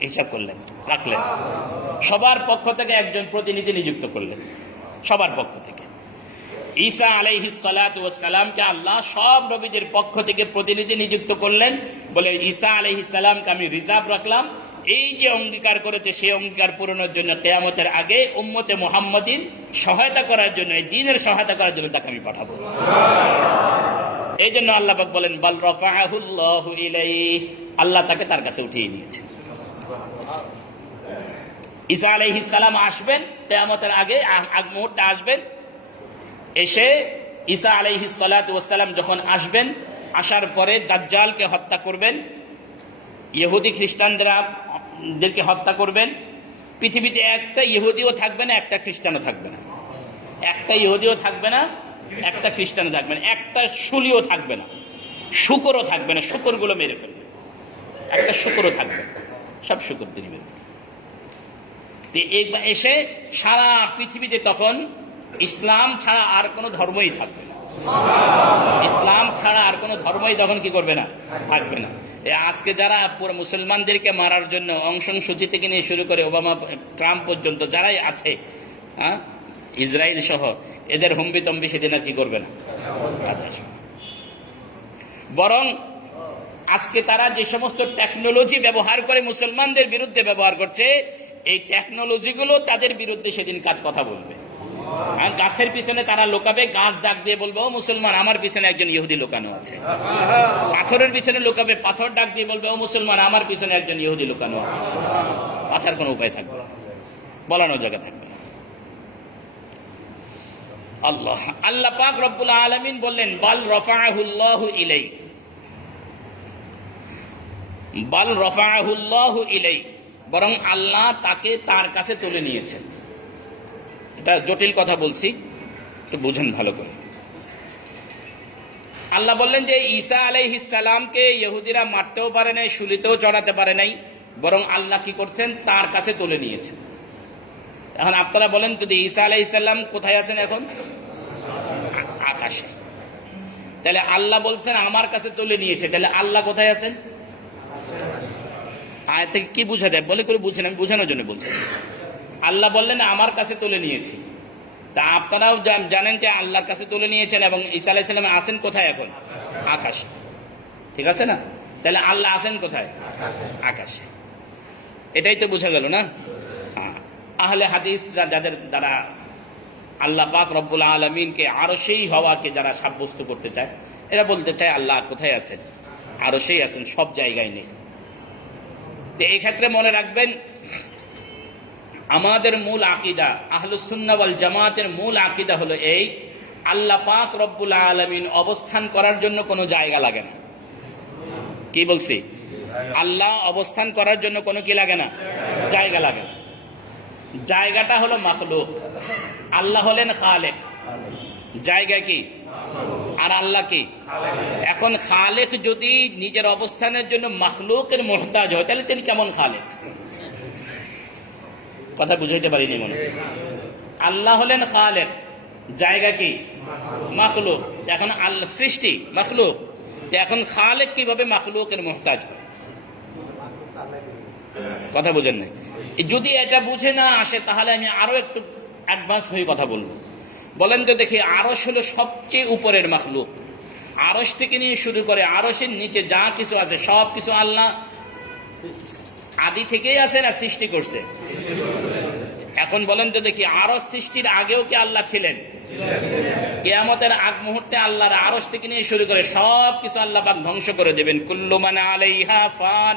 হিসাব করলেন, রাখলেন। সবার পক্ষ থেকে একজন প্রতিনিধি নিযুক্ত করলেন, সবার পক্ষ থেকে। ঈসা আলাইহিস সালাতু ওয়াস সালামকে আল্লাহ সব নবীদের পক্ষ থেকে প্রতিনিধি নিযুক্ত করলেন, বলে ঈসা আলাইহিস সালামকে আমি রিজার্ভ রাখলাম, এই যে অঙ্গীকার করেছে সেই অঙ্গীকার পূরণের জন্য কিয়ামতের আগে উম্মতে মুহাম্মাদিন সহায়তা করার জন্য, এই দ্বীনের সহায়তা করার জন্য তাকে আমি পাঠাবো। এই জন্য আল্লাহ পাক বলেন বাল রাফাআহুল্লাহু ইলাইহি, আল্লাহ তাকে তার কাছে উঠিয়ে নিয়েছে। ঈসা আলাইহিস সালাম আসবেন কিয়ামতের আগে, আগ মুহূর্তে আসবেন। এসে ঈসা আলাইহিস সালাতু ওয়াস সালাম যখন আসবেন, আসার পরে দাজ্জালকে হত্যা করবেন, ইহুদি খ্রিস্টানদেরকে হত্যা করবেন। পৃথিবীতে একটা ইহুদিও থাকবে না, একটা খ্রিস্টানও থাকবে না। একটা ইহুদিও থাকবে না, একটা খ্রিস্টানও থাকবে না, একটা শুলিও থাকবে না, শুকরও থাকবে না, শুকরগুলো মেরে ফেলবে। একটা শুকরও থাকবে না, সব শুকর তিনি মেরে ফেলবে। এসে সারা পৃথিবীতে তখন ইসলাম ছাড়া আর কোনো ধর্মই থাকবে না। ইসলাম ছাড়া আর কোনো ধর্মই তখন কি করবে না? থাকবে না। আজকে যারা পুরো মুসলমানদেরকে মারার জন্য অংশসূচি থেকে নিয়ে শুরু করে ওবামা, ট্রাম্প পর্যন্ত যারাই আছে, ইসরায়েল সহ, এদের হুম্বি তম্বি সেদিন আর কি করবে না, বরং আজকে তারা যে সমস্ত টেকনোলজি ব্যবহার করে মুসলমানদের বিরুদ্ধে ব্যবহার করছে, এই টেকনোলজিগুলো তাদের বিরুদ্ধে সেদিন কথা বলবে। গাছের পিছনে তারা লোকাবে, গাছ ডাক দিয়ে বলবে ও মুসলমান, আমার পিছনে একজন ইহুদি লোকানো আছে। পাথরের পিছনে লোকাবে, পাথর ডাক দিয়ে বলবে ও মুসলমান, আমার পিছনে একজন ইহুদি লোকানো আছে। বাঁচার কোনো উপায় থাকবে না, বলানোর জায়গা থাকবে না। আল্লাহ পাক রব্বুল আলামিন বললেন বাল রাফাআহুল্লাহু ইলাই, বাল রাফাআহুল্লাহু ইলাই, বরং আল্লাহ তাকে তার কাছে তুলে নিয়েছেন। এটা জটিল কথা বলছি, একটু বুঝুন ভালো করে। আল্লাহ বললেন যে ঈসা আলাইহিস সালামকে ইহুদিরা মারতেও পারে নাই, শুলিতেও চড়াতে পারে নাই, বরং আল্লাহ কি করছেন? তার কাছে তুলে নিয়েছেন। এখন আপনারা বলেন তো, ঈসা আলাইহিস সালাম কোথায় আছেন এখন? আকাশে। তাহলে আল্লাহ বলছেন আমার কাছে তুলে নিয়েছে, তাহলে আল্লাহ কোথায় আছেন? আয়াত থেকে কি বোঝা যায়? বলে করে বুঝেন, আমি বোঝানোর জন্য বলছি। আল্লাহ বললেন আমার কাছে তুলে নিয়েছি, তা আপনারাও জানেন যে আল্লাহর কাছে তুলে নিয়েছেন, এবং ঈসা আলাইহিস সালাম আছেন কোথায় এখন? আকাশে। ঠিক আছে না? তাহলে আল্লাহ আছেন কোথায়? আকাশে। এটাই তো বোঝা গেল না? আহলে হাদিস যাদের দ্বারা আল্লাহ পাক রব্বুল আলামিনকে আরশেই হওয়াকে যারা সাব্যস্ত করতে চায়, এরা বলতে চায় আল্লাহ কোথায় আছেন? আরশেই আছেন, সব জায়গায় নেই। তো এই ক্ষেত্রে মনে রাখবেন, আমাদের মূল আকীদা, আহলুস সুন্নাহ ওয়াল জামাতের মূল আকীদা হলো এই, আল্লাহ পাক রব্বুল আলামিন অবস্থান করার জন্য কোনো জায়গা লাগে না। কি বলছি? আল্লাহ অবস্থান করার জন্য কোনো কি লাগে না? জায়গা লাগে না। জায়গাটা হলো মাখলুক, আল্লাহ হলেন খালেক। জায়গা কি? আর আল্লাহ কি? এখন খালেক যদি নিজের অবস্থানের জন্য মাখলুকের মুহতাজ হয়, তাহলে তিনি কেমন খালেক? কথা বুঝাইতে পারিনি মনে। আল্লাহ হলেন খালেক, জায়গা কি? মাখলুক। এখন আল্লাহ সৃষ্টি, মাখলুক। এখন খালেক কিভাবে মাখলুকের মুহতাজ হয়? কথা বুঝেন নাই? যদি এটা বুঝে না আসে, তাহলে আমি আরো একটু অ্যাডভান্স হয়ে কথা বলবো। বলেন তো দেখি, আরশ হলো সবচেয়ে উপরের মাখলুক। আরশ থেকে নিয়ে শুরু করে আরশের নিচে যা কিছু আছে সব কিছু আল্লাহ আদি থেকেই আছে না সৃষ্টি করছে? এখন বলেন তো দেখি, আরশ সৃষ্টির আগেও কি আল্লাহ ছিলেন? কিয়ামতের আগ মুহূর্তে আল্লাহর আরশ থেকে নিয়ে শুরু করে সব কিছু আল্লাহ পাক ধ্বংস করে দেবেন। কুল্লু মান আলাইহা ফান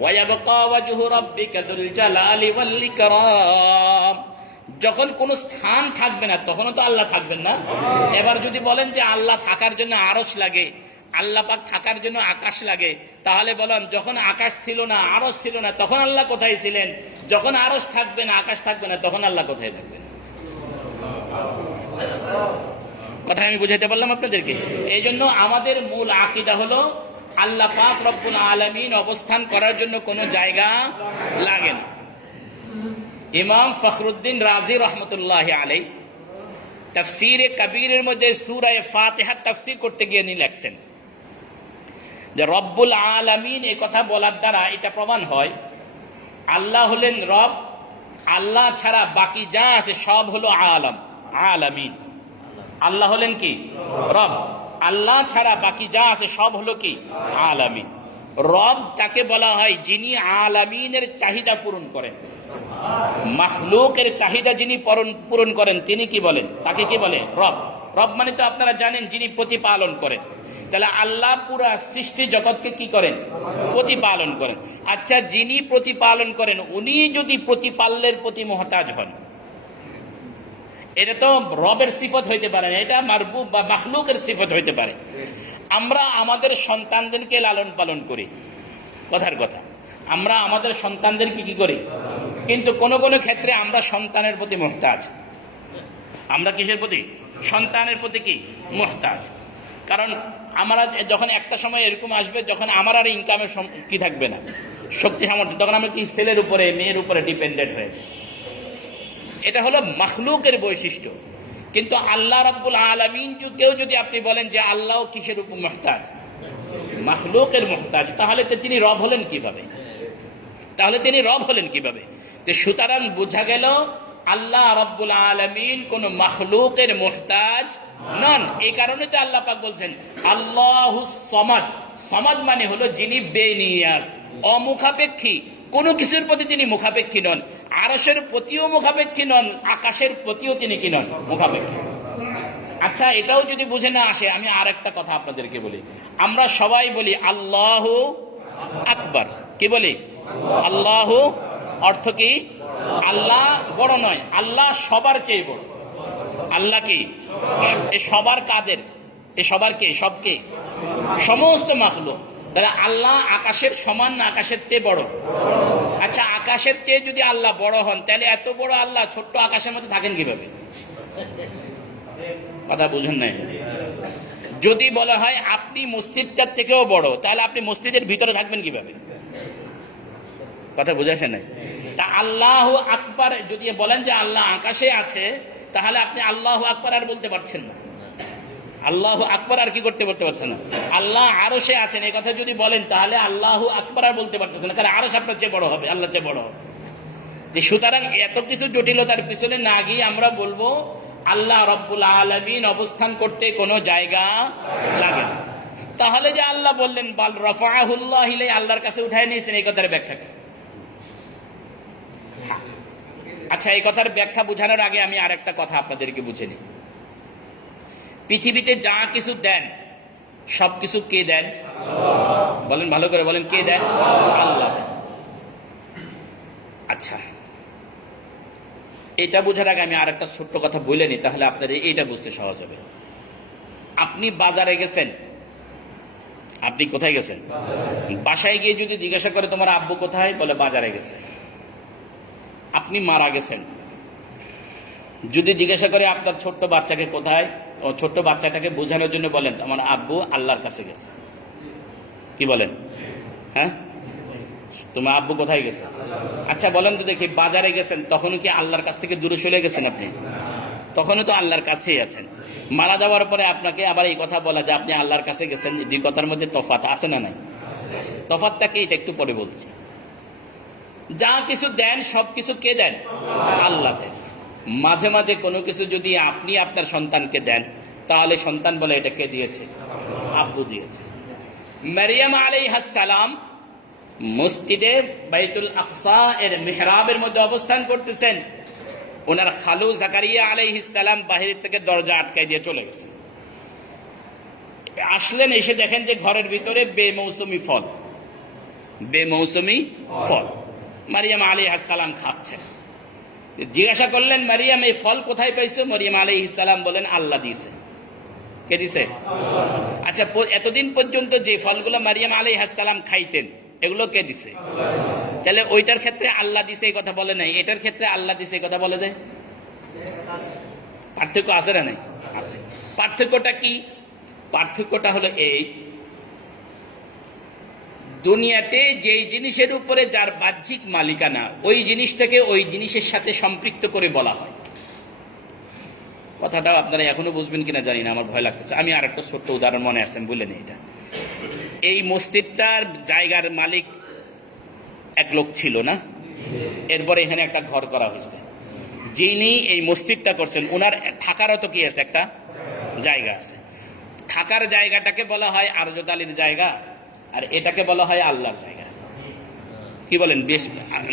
ওয়া ইয়াবকা ওয়াজহু রাব্বিকা যুল জালালি ওয়াল ইকরাম। যখন কোনো স্থান থাকবে না তখনও তো আল্লাহ থাকবেন না। এবার যদি বলেন যে আল্লাহ থাকার জন্য আরশ লাগে, আল্লাহ পাক থাকার জন্য আকাশ লাগে, তাহলে বলেন যখন আকাশ ছিল না, আরশ ছিল না, তখন আল্লাহ কোথায় ছিলেন? যখন আরশ থাকবে না, আকাশ থাকবে না, তখন আল্লাহ কোথায় থাকবেন? কথা আমি বুঝাইতে পারলাম আপনাদেরকে? এই জন্য আমাদের মূল আকীদা হলো আল্লাহ পাক রব্বুল আলামিন অবস্থান করার জন্য কোনো জায়গা লাগে না। ইমাম ফখরুদ্দিন রাজি রহমতুল্লাহ আলাই তাফসীরে কবীরের মধ্যে সূরা ফাতিহা তাফসীর করতে গিয়ে তিনি লেখছেন যে রব্বুল আলামিন এই কথা বলার দ্বারা এটা প্রমাণ হয় আল্লাহ হলেন রব, আল্লাহ ছাড়া বাকি যা আছে সব হলো আলাম, আলামিন। আল্লাহ হলেন কি? রব। আল্লাহ ছাড়া বাকি যা আছে সব হলো কি? আলামিন। রব যাকে বলা হয় যিনি আলামিনের চাহিদা পূরণ করেন, মাখলুকের চাহিদা যিনি পূরণ করেন তিনি কি বলেন? তাকে কি বলে? রব। রব মানে তো আপনারা জানেন যিনি প্রতিপালন করেন। তাহলে আল্লাহ পুরা সৃষ্টি জগৎকে কি করেন? প্রতিপালন করেন। আচ্ছা, যিনি প্রতিপালন করেন উনি যদি প্রতিপাল্যের প্রতি মুহতাজ হন, এটা তো রবের সিফত হইতে পারে না, এটা মারবুব বা মাখলুকের সিফত হইতে পারে। আমরা আমাদের সন্তানদেরকে লালন পালন করি, কথার কথা, আমরা আমাদের সন্তানদেরকে কি করি? কিন্তু কোন কোন ক্ষেত্রে আমরা সন্তানের প্রতি মুহতাজ। আমরা কিসের প্রতি? সন্তানের প্রতি কি মুহতাজ। কারণ আমরা যখন একটা সময় এরকম আসবে যখন আমার আর ইনকামের কি থাকবে না, শক্তি সামর্থ্য, তখন আমরা কি ছেলের উপরে মেয়ের উপরে ডিপেন্ডেন্ট হয়ে যাই। এটা হলো মাখলুকের বৈশিষ্ট্য। কিন্তু আল্লাহ রাব্বুল আলামিন কেউ যদি আপনি বলেন যে আল্লাহ কিসের উপর মুহতাজ? মাখলুকের মুহতাজ, তাহলে তো তিনি রব হলেন কিভাবে? তাহলে তিনি রব হলেন কিভাবে? তো সুতরাং বোঝা গেল আল্লাহ রাব্বুল আলামিন কোন মাখলুকের মুহতাজ নন। এই কারণে তো আল্লাহ পাক বলছেন আল্লাহুস সামাদ। সামাদ মানে হলো যিনি বেনিয়াজ, অমুখাপেক্ষী, কোনো কিছুর প্রতি তিনি মুখাপেক্ষী নন। আরশের প্রতিও মুখাপেক্ষী নন, আকাশের প্রতিও তিনি কি নন? মুখাপেক্ষী। আচ্ছা, এটাও যদি বুঝে না আসে, আমি আর একটা কথা আপনাদেরকে বলি। আমরা সবাই বলি আল্লাহু আকবার। কি বলি? আল্লাহু অর্থ কি? আল্লাহ বড় নয়, আল্লাহ সবার চেয়ে বড়। আল্লাহ কি? এ সবার কাদের? এ সবার কে? সবকে, সমস্ত মাখলুক। তাহলে আল্লাহ আকাশের সমান না আকাশের চেয়ে বড়? আচ্ছা, আকাশের চেয়ে যদি আল্লাহ বড় হন, তাহলে এত বড় আল্লাহ ছোট্ট আকাশের মধ্যে থাকেন কিভাবে? কথা বুঝুন নাই? যদি বলা হয় আপনি মসজিদটার থেকেও বড়, তাহলে আপনি মসজিদের ভিতরে থাকবেন কিভাবে? কথা বুঝাছেন নাই? তা আল্লাহু আকবার যদি বলেন যে আল্লাহ আকাশে আছে, তাহলে আপনি আল্লাহু আকবার আর বলতে পারছেন না। আল্লাহু আকবার আর কি করতে পারছেন না। আল্লাহ আরশে আছেন এই কথা যদি বলেন, তাহলে আল্লাহু আকবার আর বলতে পারতেছেন না, কারণ আরশ আপনার চেয়ে বড় হবে, আল্লাহর চেয়ে বড় হবে। সুতরাং এত কিছু জটিলতার পিছনে না গিয়ে আমরা বলবো আল্লাহ রাব্বুল আলামিন অবস্থান করতে কোনো জায়গা লাগে না। তাহলে যে আল্লাহ বললেন বাল রাফাআহুল্লাহ ইলাই, আল্লাহর কাছে উঠায় নিয়েছেন, এই কথার ব্যাখ্যা কি? আচ্ছা, এই কথার ব্যাখ্যা বোঝানোর আগে আমি আরেকটা কথা আপনাদেরকে বুঝে নিই। পৃথিবীতে যা কিছু দেন সবকিছু কে দেন? বলেন, ভালো করে বলেন, কে দেন? আল্লাহ। আচ্ছা, এটা বোঝার আগে আমি আরেকটা ছোট্ট কথা বলে নিই, তাহলে আপনাদের এইটা বুঝতে সহজ হবে। আপনি বাজারে গেছেন, আপনি কোথায় গেছেন? বাসায় গিয়ে যদি জিজ্ঞাসা করে তোমার আব্বু কোথায়, বলে বাজারে গেছে। আপনি মারা গেছেন, যদি জিজ্ঞাসা করে আপনার ছোট্ট বাচ্চাকে কোথায়, ও ছোট্ট বাচ্চাটাকে বোঝানোর জন্য বলেন আমার আব্বু আল্লাহর কাছে গেছে। কি বলেন? হ্যাঁ, তোমার আব্বু কোথায় গেছে? আচ্ছা বলেন তো দেখি, বাজারে গেছেন তখনও কি আল্লাহর কাছ থেকে দূরে সরে গেছেন আপনি? তখনও তো আল্লাহর কাছেই আছেন। মারা যাওয়ার পরে আপনাকে আবার এই কথা বলা যে আপনি আল্লাহর কাছে গেছেন, দুই কথার মধ্যে তফাৎ আছে না নাই? তফাৎটাকে এটা একটু পরে বলছি। যা কিছু দেন সবকিছু কে দেন? আল্লাহ দেন। মাঝে মাঝে কোনো কিছু যদি আপনি আপনার সন্তানকে দেন, তাহলে সন্তান বলে এটা কে দিয়েছে? আব্বু দিয়েছে। মারিয়াম আলাইহিস সালাম মসজিদে বাইতুল আকসা এর মিহরাবের মধ্যে অবস্থান করতেছেন, ওনার খালু জাকারিয়া আলাইহিস সালাম বাহির থেকে দরজা আটকাই দিয়ে চলে গেছেন। আসলেন, এসে দেখেন যে ঘরের ভিতরে বেমৌসুমি ফল, বেমৌসুমি ফল মারিয়াম আলাইহিস সালাম খাচ্ছেন। জিজ্ঞাসা করলেন, মারিয়াম এই ফল কোথায় পাইছো? মরিয়ম আলাইহিস সালাম বলেন, আল্লাহ দিয়েছে। কে দিছে? আচ্ছা, এতদিন পর্যন্ত যে ফলগুলো মারিয়াম আলাইহিস সালাম খাইতেন এগুলো কে দিছে? তাহলে ওইটার ক্ষেত্রে আল্লাহ দিছে এই কথা বলে নাই, এটার ক্ষেত্রে আল্লাহ দিছে এই কথা বলে যায়? পার্থক্য আছে না নাই? আছে। পার্থক্যটা কি? পার্থক্যটা হলো এই, দুনিয়াতে যেই জিনিসের উপরে যার বাহ্যিক মালিকানা, ওই জিনিসটাকে ওই জিনিসের সাথে সম্পৃক্ত করে বলা হয়। কথাটা আপনারা এখনো বুঝবেন কিনা জানি না, আমার ভয় লাগতেছে। আমি আর একটা ছোট্ট উদাহরণ মনে আসছেন, বললেন এটা, এই মসজিদটার জায়গার মালিক এক লোক ছিল না, এরপরে এখানে একটা ঘর করা হয়েছে। যিনি এই মসজিদটা করছেন ওনার থাকারও তো কি আছে, একটা জায়গা আছে। থাকার জায়গাটাকে বলা হয় আরজত আলীর জায়গা, আর এটাকে বলা হয় আল্লাহর জায়গা। কি বলেন? বেশ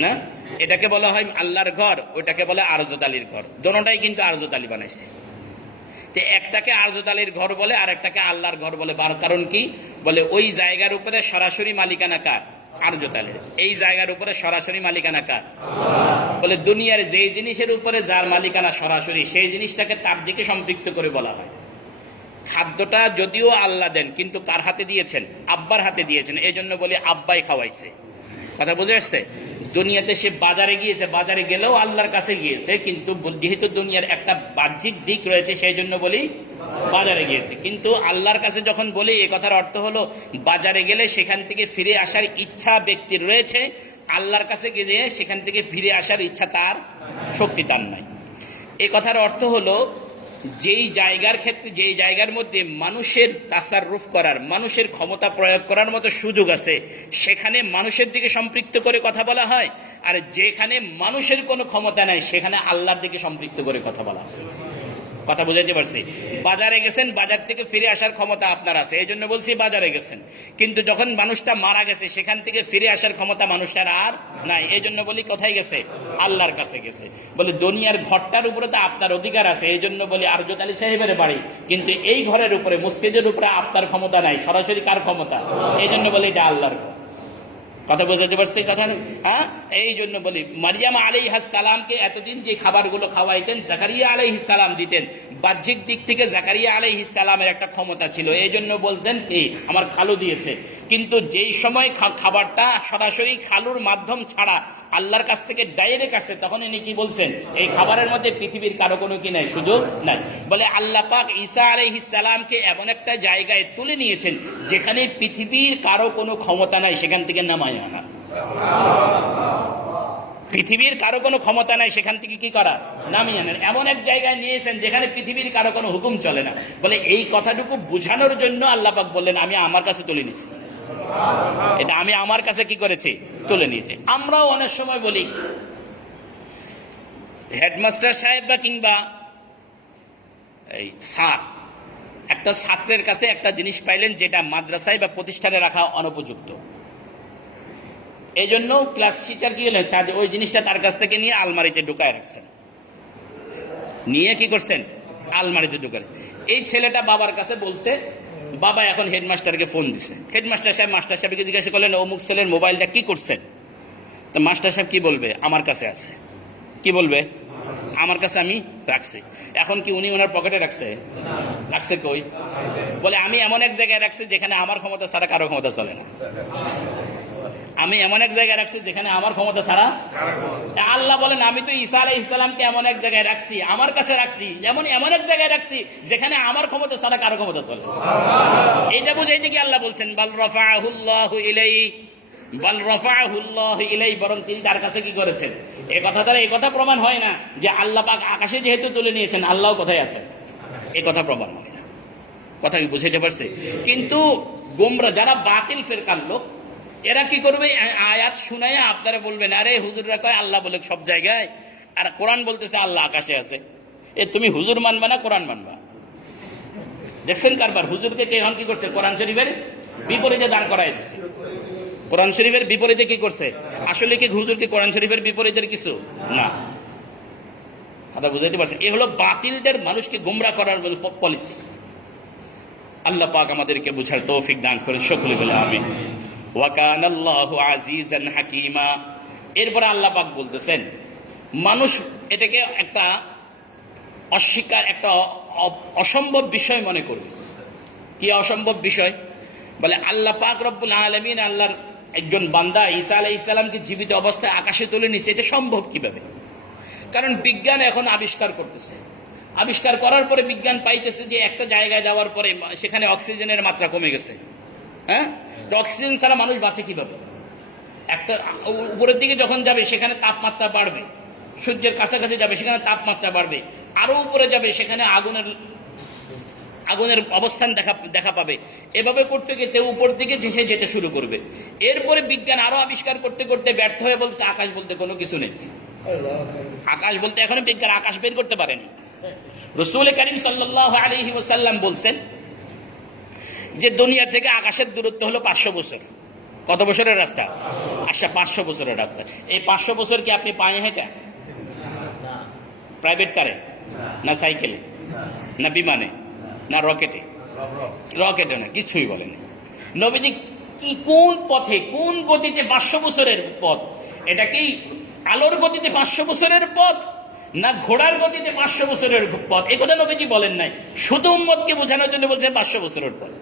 না? এটাকে বলা হয় আল্লাহর ঘর, ওইটাকে বলে আরজত আলীর ঘর। দোনোটাই কিন্তু আরজত আলী বানাইছে। তো একটাকে আরজত আলীর ঘর বলে আর একটাকে আল্লাহর ঘর বলে। কারণ কি বলে? ওই জায়গার উপরে সরাসরি মালিকানা কার? আরজত আলীর। এই জায়গার উপরে সরাসরি মালিকানা কার? বলে দুনিয়ার যে জিনিসের উপরে যার মালিকানা সরাসরি, সেই জিনিসটাকে তার দিকে সম্পৃক্ত করে বলা হয়। খাদ্যটা যদিও আল্লাহ দেন, কিন্তু কার হাতে দিয়েছেন? আব্বার হাতে দিয়েছেন, এই জন্য বলি আব্বাই খাওয়াইছে। কথা বুঝে আসছে? দুনিয়াতে সে বাজারে গিয়েছে, বাজারে গেলেও আল্লাহর কাছে গিয়েছে, কিন্তু যেহেতু দুনিয়ার একটা বাহ্যিক দিক রয়েছে সেই জন্য বলি বাজারে গিয়েছে। কিন্তু আল্লাহর কাছে যখন বলি, এ কথার অর্থ হলো বাজারে গেলে সেখান থেকে ফিরে আসার ইচ্ছা ব্যক্তির রয়েছে, আল্লাহর কাছে গিয়ে সেখান থেকে ফিরে আসার ইচ্ছা তার, শক্তি তার নাই। এ কথার অর্থ হলো যেই জায়গার ক্ষেত্রে, যেই জায়গার মধ্যে মানুষের তাসাররুফ করার, মানুষের ক্ষমতা প্রয়োগ করার মতো সুযোগ আছে, সেখানে মানুষের দিকে সম্পৃক্ত করে কথা বলা হয়। আর যেখানে মানুষের কোনো ক্ষমতা নাই, সেখানে আল্লাহর দিকে সম্পৃক্ত করে কথা বলা হয়। কথা বুঝাইতে পারছি? বাজারে গেছেন, বাজার থেকে ফিরে আসার ক্ষমতা আপনার আছে, এই জন্য বলছি বাজারে গেছেন। কিন্তু যখন মানুষটা মারা গেছে, সেখান থেকে ফিরে আসার ক্ষমতা মানুষের আর নাই, এই জন্য বলি কোথায় গেছে? আল্লাহর কাছে গেছে। বলে দুনিয়ার ঘরটার উপরে তো আপনার অধিকার আছে, এই জন্য বলি আরজত আলী সাহেবের বাড়ি, কিন্তু এই ঘরের উপরে, মসজিদের উপরে আপনার ক্ষমতা নাই। সরাসরি কার ক্ষমতা? এই জন্য বলি এটা আল্লাহর। কথা বুঝতে পারছি? কথা নেই? হ্যাঁ, এই জন্য বলি মারিয়াম আলাইহিস সালামকে এতদিন যে খাবারগুলো খাওয়াইতেন, জাকারিয়া আলাইহিস সালাম দিতেন। বাহ্যিক দিক থেকে জাকারিয়া আলাইহিস সালামের একটা ক্ষমতা ছিল, এই জন্য বলতেন এই আমার খালু দিয়েছে। কিন্তু যেই সময় খাবারটা সরাসরি খালুর মাধ্যম ছাড়া আল্লাহর কাছ থেকে ডাইরেক্ট আসছে, তখন ইনি কি বলছেন? এই খাবারের মধ্যে পৃথিবীর কারো কোনো কি নাই, সুযোগ নাই। বলে আল্লাহ পাক ঈসা আলাইহিস সালামকে এমন একটা জায়গায় তুলে নিয়েছেন যেখানে পৃথিবীর কারো কোনো ক্ষমতা নাই, সেখান থেকে নামায় আনা। পৃথিবীর কারো কোনো ক্ষমতা নাই, সেখান থেকে কি করা? নামিয়ে আনেন। এমন এক জায়গায় নিয়েছেন যেখানে পৃথিবীর কারো কোনো হুকুম চলে না। বলে এই কথাটুকু বোঝানোর জন্য আল্লাহ পাক বললেন, আমি আমার কাছে তুলে নিয়েছি। এটা আমি আমার কাছে কি করেছি? তুলে নিয়েছি। আমরাও অনেক সময় বলি, হেডমাস্টার সাহেব বা কিংবা এই স্যার একটা ছাত্রের কাছে একটা জিনিস পাইলেন যেটা মাদ্রাসায় বা প্রতিষ্ঠানে রাখা অনুপযুক্ত, এই জন্য ক্লাস টিচার কি হলেন, ওই জিনিসটা তার কাছ থেকে নিয়ে আলমারিতে ঢুকায় রাখছেন। নিয়ে কি করছেন? আলমারিতে ঢুকায়। এই ছেলেটা বাবার কাছে বলছে, বাবা এখন হেডমাস্টারকে ফোন দিছে। হেডমাস্টার সাহেব মাস্টার সাহেবকে জিজ্ঞাসা করলেন, অমুক ছেলের মোবাইলটা কি করছেন? তো মাস্টার সাহেব কি বলবে? আমার কাছে আছে। কি বলবে? আমার কাছে আমি রাখছি। এখন কি উনি ওনার পকেটে রাখছে? রাখছে কই? বলে আমি এমন এক জায়গায় রাখছি যেখানে আমার ক্ষমতা ছাড়া কারো ক্ষমতা চলে না। আমি এমন এক জায়গায় রাখছি যেখানে আমার ক্ষমতা ছাড়া। আল্লাহ বলেন আমি তো ঈসা আলাইহিস সালামকে এমন এক জায়গায় রাখছি, আমার কাছে রাখছি, যেমন এমন এক জায়গায় রাখছি যেখানে আমার ক্ষমতা ছাড়া কারো ক্ষমতা চলে। এটা বুঝাইতে কি আল্লাহ বলছেন বাল রাফাহুল্লাহু ইলাইহি, বাল রাফাহুল্লাহু ইলাইহি, বরং তিনি তার কাছে কি করেছেন। এই কথা দ্বারা এই কথা প্রমাণ হয় না যে আল্লাহ পাক আকাশে যেহেতু তুলে নিয়েছেন, আল্লাহ কোথায় আছেন, এই কথা প্রমাণ হয় না। কথা কি বুঝাইতে পারছে? কিন্তু গোমরা যারা বাতিল ফেরকার লোক, এরা কি করবে? আয়াত শুনাই আপনারা বলবেন, আরে হুজুররা কয় আল্লাহ বলে সব জায়গায়, আর কোরআন বলতেছে আল্লাহ আকাশে আছে। এ তুমি হুজুর মানবা না কোরআন মানবা? দেখছেন কারবার? হুজুরকে কে এখন কি করছে? কোরআন শরীফের বিপরীতে দাঁড় করাই দিচ্ছে। কোরআন শরীফের বিপরীতে কি করছে? আসলে কি হুজুরকে কোরআন শরীফের বিপরীতের কিছু না। কথা বুঝাইতে পারছেন? এ হলো বাতিলদের মানুষকে গোমরা করার পলিসি। আল্লাহ পাক আমাদেরকে বুঝার তৌফিক দান করে, সকলে বলে আমিন। ওয়া কানাল্লাহু আজিজান হাকীমা। এরপরে আল্লাহ পাক বলতেছেন মানুষ এটাকে একটা অস্বীকার, একটা অসম্ভব বিষয় মনে করবে। কি অসম্ভব বিষয়? বলে আল্লাহ পাক রব্বুল আলামিন আল্লাহর একজন বান্দা ঈসা আলাইহিস সালামকে জীবিত অবস্থায় আকাশে তুলে নিছে, এটা সম্ভব কিভাবে? কারণ বিজ্ঞান এখন আবিষ্কার করতেছে, আবিষ্কার করার পরে বিজ্ঞান পাইতেছে যে একটা জায়গায় যাওয়ার পরে সেখানে অক্সিজেনের মাত্রা কমে গেছে। হ্যাঁ, তো অক্সিজেন ছাড়া মানুষ বাঁচে কিভাবে? একটা উপরের দিকে যখন যাবে সেখানে তাপমাত্রা বাড়বে, সূর্যের কাছাকাছি যাবে সেখানে তাপমাত্রা বাড়বে, আরো উপরে যাবে সেখানে আগুনের অবস্থান দেখা পাবে। এভাবে করতে গিয়ে উপর দিকে ভেসে যেতে শুরু করবে। এরপরে বিজ্ঞান আরো আবিষ্কার করতে করতে ব্যর্থ হয়ে বলছে আকাশ বলতে কোনো কিছু নেই। আকাশ বলতে এখনো বিজ্ঞান আকাশ বের করতে পারেনি। রাসূল করিম সাল্লাল্লাহু আলাইহি ওয়াসাল্লাম বলছেন যে দুনিয়া থেকে আকাশের দূরত্ব হলো 500 বছর। কত বছরের রাস্তা? আচ্ছা, 500 বছরের রাস্তা। এই 500 বছর কি আপনি পায়ে হেঁটে, প্রাইভেট কারে, না সাইকেলে, না বিমানে, না রকেটে? রকেটে না, কিছুই বলেনি। নবীজি কি কোন পথে, কোন গতিতে 500 বছরের পথ? এটা কি আলোর গতিতে 500 বছরের পথ, না ঘোড়ার গতিতে 500 বছরের পথ? এই কথা নবীজি বলেন নাই, শুধু উম্মতকে বোঝানোর জন্য বলছেন 500 বছরের পথ।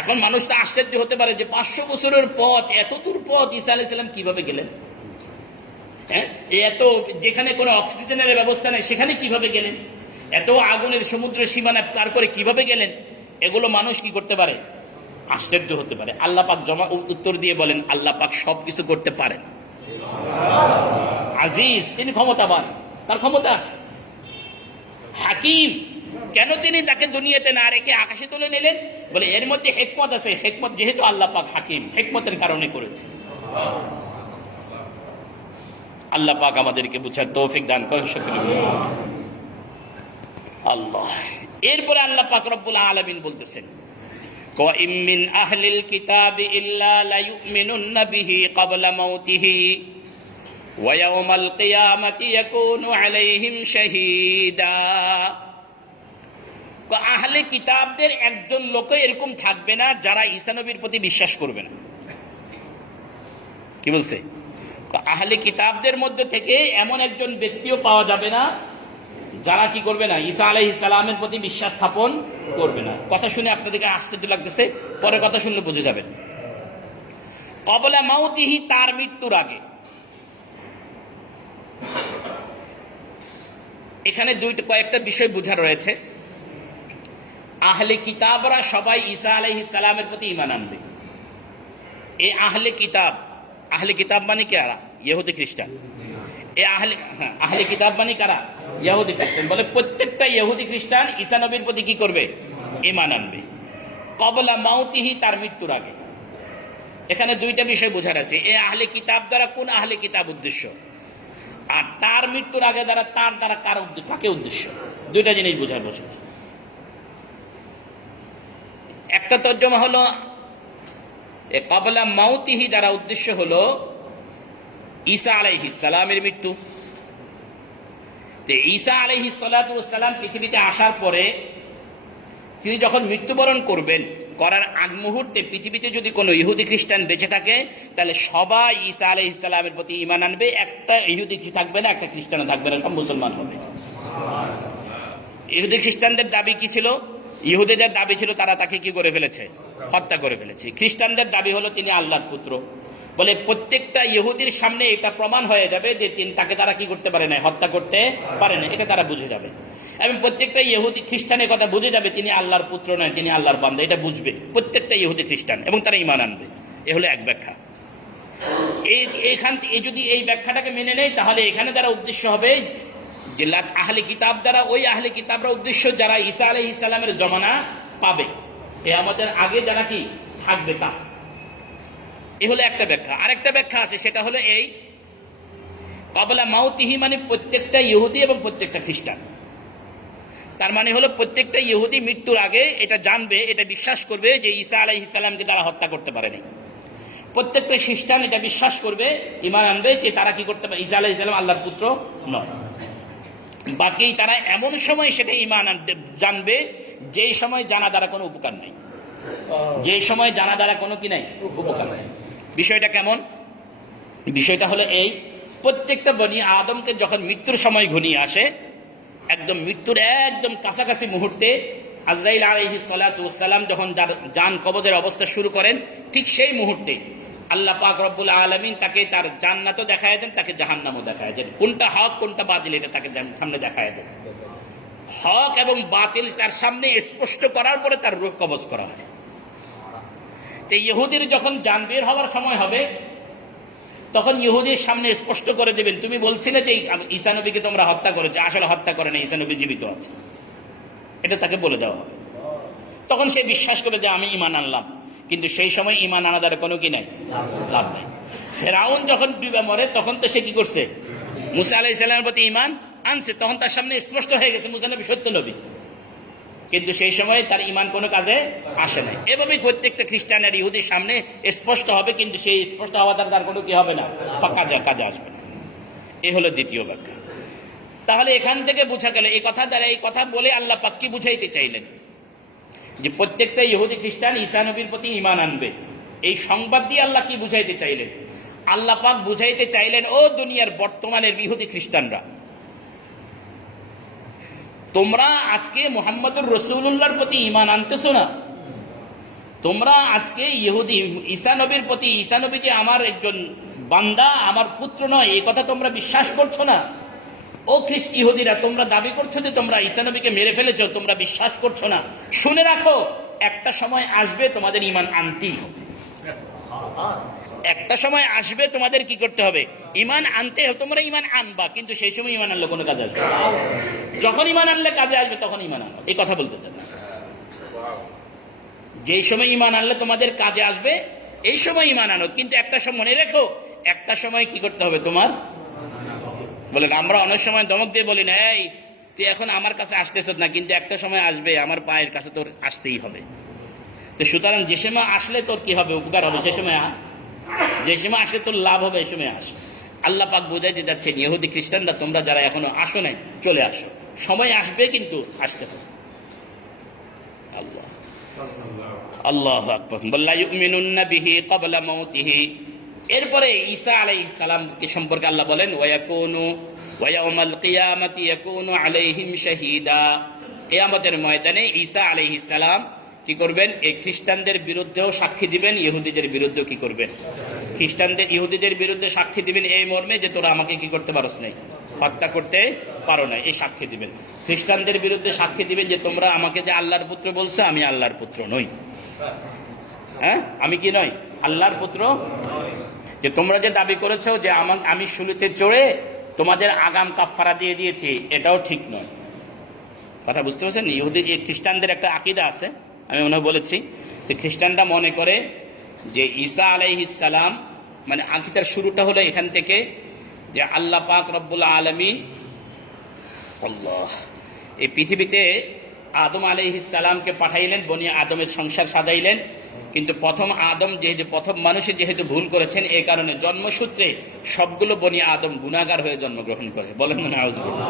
এখন মানুষ তো আশ্চর্য হতে পারে যে 500 বছরের পথ, এত দূর পথ ঈসা আলাইহিস সালাম কিভাবে গেলেন? হ্যাঁ, এত যেখানে কোনো অক্সিজেনের ব্যবস্থা নেই সেখানে কিভাবে গেলেন? এত আগুনের সমুদ্রের সীমানা পার করে কিভাবে গেলেন? এগুলো মানুষ কি করতে পারে? আশ্চর্য হতে পারে। আল্লাহ পাক উত্তর দিয়ে বলেন আল্লাহ পাক সবকিছু করতে পারেন। আজিজ, তিনি ক্ষমতাবান, তার ক্ষমতা আছে। হাকিম, কেন তিনি তাকে দুনিয়াতে না রেখে আকাশে তুলে নিলেন? বলে এর মধ্যে হিকমত আছে। হিকমত যেহেতু আল্লাহ পাক হাকিম, হিকমতের কারণে করেছে। আল্লাহ পাক আমাদেরকে বুঝার তৌফিক দান করেন সকলে আল্লাহ। এরপরে আল্লাহ পাক রব্বুল আলামিন বলতেছেন ওয়াইম মিন আহলিল কিতাবি ইল্লা লায়ুমিনুন্না বিহি ক্বাবলা মাউতিহি ওয়া ইয়াওমাল কিয়ামাতি ইয়াকুনু আলাইহিম শাহীদা। আহলে কিতাবদের একজন লোকও এরকম থাকবে না যারা ঈসা নবীর প্রতি বিশ্বাস করবে না। কি বলছে? আহলে কিতাবদের মধ্যে থেকে এমন একজন ব্যক্তিও পাওয়া যাবে না যারা কি করবে না, ঈসা আলাইহিস সালামের প্রতি বিশ্বাস স্থাপন করবে না। কথা শুনে আপনাদেরকে আশ্চর্য লাগতেছে, পরে কথা শুনলে বুঝে যাবেন। ক্বাবলা মাউতিহি, তার মৃত্যুর আগে। এখানে কয়েকটা বিষয় বোঝা রয়েছে। আহলে কিতাবরা সবাই ঈসা আলাইহিস সালামের প্রতি ঈমান আনবে। এই আহলে কিতাব মানে কারা? ইহুদি খ্রিস্টান। আহলে কিতাব মানে কারা? ইহুদি খ্রিস্টান। বলে প্রত্যেকটা ইহুদি খ্রিস্টান ঈসা নবীর প্রতি কি করবে? ঈমান আনবে। ক্বাবলা মাউতিহি, তার মৃত্যুর আগে। এখানে দুইটা বিষয় বোঝার আছে। এই আহলে কিতাব দ্বারা কোন আহলে কিতাব উদ্দেশ্য, আর তার মৃত্যুর আগে দ্বারা তার দ্বারা কাকে উদ্দেশ্য, দুইটা জিনিস বোঝার বসে। একটা তর্জমা হলো ক্বাবলা মাউতিহি দ্বারা উদ্দেশ্য হলো ঈসা আলাইহিস সালামের মৃত্যু। তো ঈসা আলাইহিস সালাতু ওয়াস সালাম পৃথিবীতে আসার পরে তিনি যখন মৃত্যুবরণ করবেন, করার আগ মুহূর্তে পৃথিবীতে যদি কোনো ইহুদি খ্রিস্টান বেঁচে থাকে তাহলে সবাই ঈসা আলাইহিস সালামের প্রতি ঈমান আনবে। একটা ইহুদি থাকবে না, একটা খ্রিস্টানও থাকবে না, সব মুসলমান হবে। ইহুদি খ্রিস্টানদের দাবি কি ছিল? ইহুদিদের দাবি ছিল তারা তাকে কি করে ফেলেছে? হত্যা করে ফেলেছে। খ্রিস্টানদের দাবি হলো তিনি আল্লাহর পুত্র। বলে প্রত্যেকটা ইহুদির সামনে এটা প্রমাণ হয়ে যাবে যে তাকে তারা কি করতে পারে না, হত্যা করতে পারে না, এটা তারা বুঝে যাবে। এবং প্রত্যেকটা ইহুদি খ্রিস্টানের কথা বুঝে যাবে তিনি আল্লাহর পুত্র নয়, তিনি আল্লাহর বান্দা, এটা বুঝবে প্রত্যেকটা ইহুদি খ্রিস্টান, এবং তারা ঈমান আনবে। এ হলো এক ব্যাখ্যা। যদি এই ব্যাখ্যাটাকে মেনে নেয় তাহলে এখানে দ্বারা উদ্দেশ্য হবে যে আহলে কিতাব দ্বারা ওই আহলে কিতাবরা উদ্দেশ্য যারা ঈসা আলাইহিস সালামের জমানা পাবে, কিয়ামতের আগে যারা কি থাকবে তা। এ হলো একটা ব্যাখ্যা। আরেকটা ব্যাখ্যা আছে, সেটা হলো এই ক্বাবলা মাউতিহি মানে প্রত্যেকটা ইহুদি এবং প্রত্যেকটা খ্রিস্টান। তার মানে হলো প্রত্যেকটা ইহুদি মৃত্যুর আগে এটা জানবে, এটা বিশ্বাস করবে যে ঈসা আলাইহিস সালামকে তারা হত্যা করতে পারেনি। প্রত্যেকটা খ্রিস্টান এটা বিশ্বাস করবে, ঈমান আনবে যে তারা কি করতে পারে, ঈসা আলাইহিস সালাম আল্লাহর পুত্র নয়। বাকি তারা এমন সময় সেটা ঈমান জানবে যেই সময় জানা দ্বারা কোনো উপকার নেই, যেই সময় জানা দ্বারা কোনো কি নাই, উপকার নেই। বিষয়টা কেমন? বিষয়টা হলো এই প্রত্যেকটা বনি আদমকে যখন মৃত্যুর সময় ঘনিয়ে আসে, একদম মৃত্যুর একদম কাছাকাছি মুহূর্তে আজরাইল আলাইহিস সালাতু ওয়াস সালাম যখন জান কবজের অবস্থা শুরু করেন, ঠিক সেই মুহূর্তে আল্লাহ পাক রব্বুল আলামিন তাকে তার জান্নাতও দেখায় দেন, তাকে জাহান্নামও দেখায় দেন। কোনটা হক কোনটা বাতিল এটা তাকে সামনে দেখায় দেন। হক এবং বাতিল তার সামনে স্পষ্ট করার পরে তার রূহ কবজ করা হয়। তো ইহুদির যখন জান বের হওয়ার সময় হবে, তখন ইহুদির সামনে স্পষ্ট করে দেবেন, তুমি বলছিলে যে ঈসা নবীকে তোমরা হত্যা করেছো, আসলে হত্যা করে না, ঈসা নবী জীবিত আছে, এটা তাকে বলে দেওয়া হবে। তখন সে বিশ্বাস করে যে আমি ঈমান আনলাম, কিন্তু সেই সময় ঈমান আনাদার কোনো কি নাই, লাভ নাই। ফেরাউন যখন ডুবে মরে, তখন তো সে কি করছে, মুসা আলাইহিস সালামের প্রতি ঈমান আনছে, তখন তার সামনে স্পষ্ট হয়ে গেছে মুসা নবী সত্য নবী, কিন্তু সেই সময় তার ঈমান কোনো কাজে আসে নাই। এভাবেই প্রত্যেকটা খ্রিস্টান আর ইহুদির সামনে স্পষ্ট হবে, কিন্তু সেই স্পষ্ট হওয়া তার কোনো কি হবে না, কাজে আসবে না। এ হলো দ্বিতীয় ব্যাখ্যা। তাহলে এখান থেকে বোঝা গেল, এই কথা দ্বারা, এই কথা বলে আল্লাহ পাক কি বুঝাইতে চাইলেন, যে প্রত্যেকটা ইহুদি খ্রিস্টান ঈসা নবীর প্রতি ঈমান আনবে। এই সংবাদ দিয়ে আল্লাহ কি বুঝাইতে চাইলেন? আল্লাহ পাক বুঝাইতে চাইলেন, ও দুনিয়ার বর্তমানের ইহুদি খ্রিস্টানরা, তোমরা আজকে মুহাম্মদুর রাসূলুল্লাহর প্রতি ঈমান আনতেছো না, তোমরা আজকে ইহুদি ঈসা নবীর প্রতি, ঈসা নবী যে আমার একজন বান্দা, আমার পুত্র নয়, এই কথা তোমরা বিশ্বাস করছো না। ও ইহুদিরা, তোমরা দাবি করছো যে তোমরা ঈসা নবীকে মেরে ফেলেছো, তোমরা বিশ্বাস করছো না। শুনে রাখো, একটা সময় আসবে তোমাদের ঈমান আনতেই হবে। একটা সময় আসবে তোমাদের কি করতে হবে, ঈমান আনতে হবে। তোমরা ঈমান আনবা, কিন্তু সেই সময় ঈমান আনলে কোনো কাজে আসবে না। যখন ঈমান আনলে কাজে আসবে তখন ঈমান আনবা, এই কথা বলতে চান না। যেই সময় ঈমান আনলে তোমাদের কাজে আসবে, এই সময় ঈমান আনো, কিন্তু একটা সময় মনে রেখো, একটা সময় কি করতে হবে তোমার। বলেন, আমরা অনেক সময় ধমক দিয়ে বলি না, এই তুই এখন আমার কাছে আসতেছ না, কিন্তু একটা সময় আসবে আমার পায়ের কাছে তোর আসতেই হবে। তো সুতরাং যে সময় আসলে তোর কি হবে, উপকার হবে, সে সময় যে সময় আসলে তোর লাভ হবে, এই সময় আস। আল্লাহ পাক বোঝাইতে যাচ্ছেন, ইহুদি খ্রিস্টানরা তোমরা যারা এখনো আসো নাই, চলে আসো, সময় আসবে কিন্তু আসতে হবে। আল্লাহ আল্লাহু আকবার। লা ইউমিনুন্না বিহি ক্বাবলা মাউতিহি। এরপরে ঈসা আলাইহিস সালামকে সম্পর্কে আল্লাহ বলেন, ওয়ায়াকুনু ওয়া ইয়াউমাল কিয়ামাতি ইয়াকুনু আলাইহিম শাহীদা। কিয়ামতের ময়দানে ঈসা আলাইহিস সালাম কি করবেন, এই খ্রিস্টানদের বিরুদ্ধেও সাক্ষী দিবেন, ইহুদিদের বিরুদ্ধেও কি করবেন, ইহুদিদের বিরুদ্ধে সাক্ষী দিবেন এই মর্মে যে তোরা আমাকে কি করতে পারোস নাই, হত্যা করতে পারো না, এই সাক্ষী দিবেন। খ্রিস্টানদের বিরুদ্ধে সাক্ষী দিবেন যে তোমরা আমাকে যে আল্লাহর পুত্র বলছো, আমি আল্লাহর পুত্র নই। হ্যাঁ, আমি কি নই, আল্লাহর পুত্র। যে তোমরা যে দাবি করেছো যে আমি শুলিতে চড়ে তোমাদের আগাম কাফারা দিয়ে দিয়েছি, এটাও ঠিক নয়। কথা বুঝতে পারছেন? ইহুদি খ্রিস্টানদের একটা আকীদা আছে, আমি মনে বলেছি, যে খ্রিস্টানরা মনে করে যে ঈসা আলাইহিস সালাম, মানে আকীদার শুরুটা হলো এখান থেকে, যে আল্লাহ পাক রব্বুল আলামিন আল্লাহ এই পৃথিবীতে আদম আলাইহিস সালামকে পাঠাইলেন, বনি আদমের সংসার সাজাইলেন, কিন্তু প্রথম আদম যেহেতু, প্রথম মানুষের যেহেতু ভুল করেছেন, এই কারণে জন্মসূত্রে সবগুলো বনি আদম গুনাহগার হয়ে জন্মগ্রহণ করে। বলেন না নাউজুবিল্লাহ।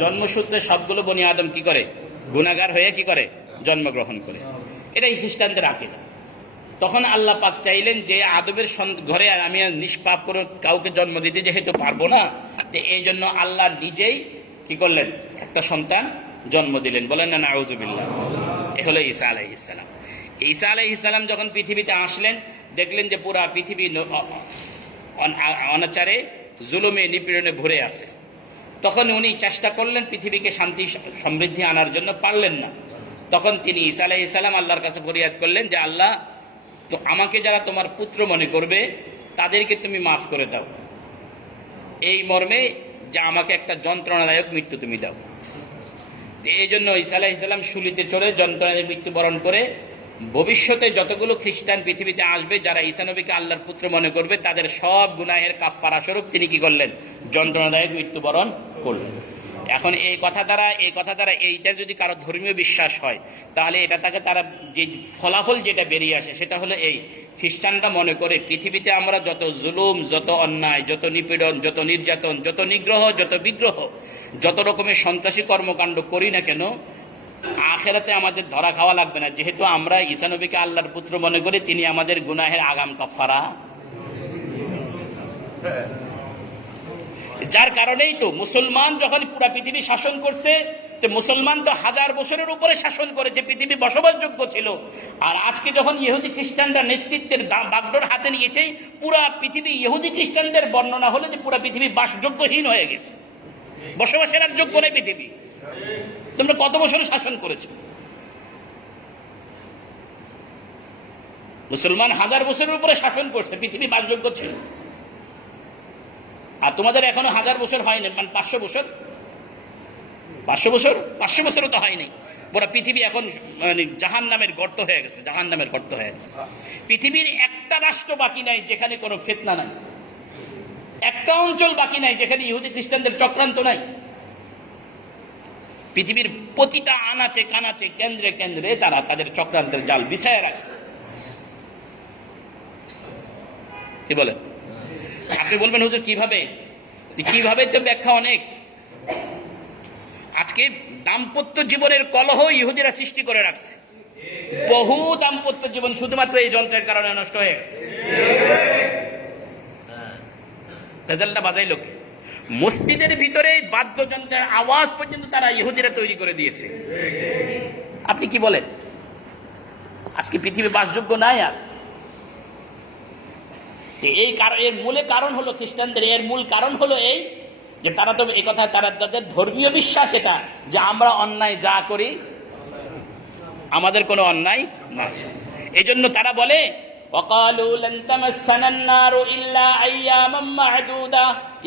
জন্মসূত্রে সবগুলো বনি আদম কি করে, গুনাহগার হয়ে কি করে, জন্মগ্রহণ করে। এটাই খ্রিস্টানদের আকীদা। তখন আল্লাহ পাক চাইলেন যে আদমের ঘরে আমি নিষ্পাপ করে কাউকে জন্ম দিতে যেহেতু পারবো না, এই জন্য আল্লাহ নিজেই কি করলেন, একটা সন্তান জন্ম দিলেন। বলেন না নাউজুবিল্লাহ। এ হলো ঈসা আলাইহিস সালাম। ঈসা আলাইহিস সালাম যখন পৃথিবীতে আসলেন, দেখলেন যে পুরা পৃথিবী অনাচারে, জুলুমে, নিপীড়নে ভরে আছে। তখন উনি চেষ্টা করলেন পৃথিবীকে শান্তি সমৃদ্ধি আনার জন্য, পারলেন না। তখন তিনি ঈসা আলাইহিস সালাম আল্লাহর কাছে ফরিয়াদ করলেন যে আল্লাহ, তো আমাকে যারা তোমার পুত্র মনে করবে তাদেরকে তুমি মাফ করে দাও, এই মর্মে যে আমাকে একটা যন্ত্রণাদায়ক মৃত্যু তুমি দাও। এই জন্য ঈসা আলাইহিস সালাম শুলিতে চড়ে যন্ত্রণাদায়ক মৃত্যুবরণ করে, ভবিষ্যতে যতগুলো খ্রিস্টান পৃথিবীতে আসবে যারা ঈসা নবীকে আল্লাহর পুত্র মনে করবে, তাদের সব গুনাহের কাফফারা স্বরূপ তিনি কি করলেন, যন্ত্রণাদায়ক মৃত্যুবরণ করলেন। এখন এই কথা দ্বারা এইটা যদি কারো ধর্মীয় বিশ্বাস হয়, তাহলে এটা তাকে তারা যে ফলাফল যেটা বেরিয়ে আসে সেটা হলো এই, খ্রিস্টানরা মনে করে পৃথিবীতে আমরা যত জুলুম, যত অন্যায়, যত নিপীড়ন, যত নির্যাতন, যত নিগ্রহ, যত বিগ্রহ, যত রকমের সন্ত্রাসী কর্মকাণ্ড করি না কেন, আখেরাতে আমাদের ধরা খাওয়া লাগবে না, যেহেতু আমরা ঈসা নবীকে আল্লাহর পুত্র মনে করি, তিনি আমাদের গুনাহের আগাম কাফারা। যার কারণেই তো মুসলমান যখন পুরা পৃথিবী শাসন করছে, তো মুসলমান তো 1000 বছরের উপরে শাসন করেছে, পৃথিবী বসবাসযোগ্য ছিল। আর আজকে যখন ইহুদি খ্রিস্টানরা নেতৃত্বের বাগডোর হাতে নিয়েছে, পুরা পৃথিবী ইহুদি খ্রিস্টানদের বর্ণনা হলো যে পুরা পৃথিবী বাসযোগ্যহীন হয়ে গেছে, বসবাসের আর যোগ্য নেই পৃথিবী। তোমরা কত বছর শাসন করেছো? মুসলমান 1000 বছরের উপরে শাসন করছে, পৃথিবী বাসযোগ্য ছিল। আর তোমাদের এখনো 1000 বছর হয়নি, মানে 500 বছর, 500 বছরও তো হয়নি। পুরো পৃথিবী এখন মানে জাহান্নামের গর্ত হয়ে গেছে, জাহান্নামের গর্ত হয়ে গেছে। পৃথিবীর একটা রাষ্ট্র বাকি নাই যেখানে কোনো ফিতনা নাই, একটা অঞ্চল বাকি নাই যেখানে ইহুদি খ্রিস্টানদের চক্রান্ত নাই। পৃথিবীর প্রতিটা আনাচে কানাচে কেন্দ্রে কেন্দ্রে তারা তাদের চক্রান্তের জাল বিছায়া রাখছে। কি বলে? আপনি বলবেন হুজুর কিভাবে? কিভাবে তো ব্যাখ্যা অনেক। আজকে দাম্পত্য জীবনের কলহ ইহুদিরা সৃষ্টি করে রাখছে। বহু দাম্পত্য জীবন শুধুমাত্র এই যন্ত্রের কারণে নষ্ট হয়ে গেছে। রেজাল্টটা বাজাই লোকে মসজিদের ভিতরে বাদ্যযন্ত্রের আওয়াজ পর্যন্ত তারা ইহুদিরা তৈরি করে দিয়েছে। আপনি কি বলেন? আজকে পৃথিবী বাসযোগ্য নাই আর। এই এর মূলে কারণ হলো খ্রিস্টানদের, এর মূল কারণ হলো এই যে তারা তো এই কথা, তারা তাদের ধর্মীয় বিশ্বাস এটা যে আমরা অন্যায় যা করি আমাদের কোনো অন্যায় না। এই জন্য তারা বলে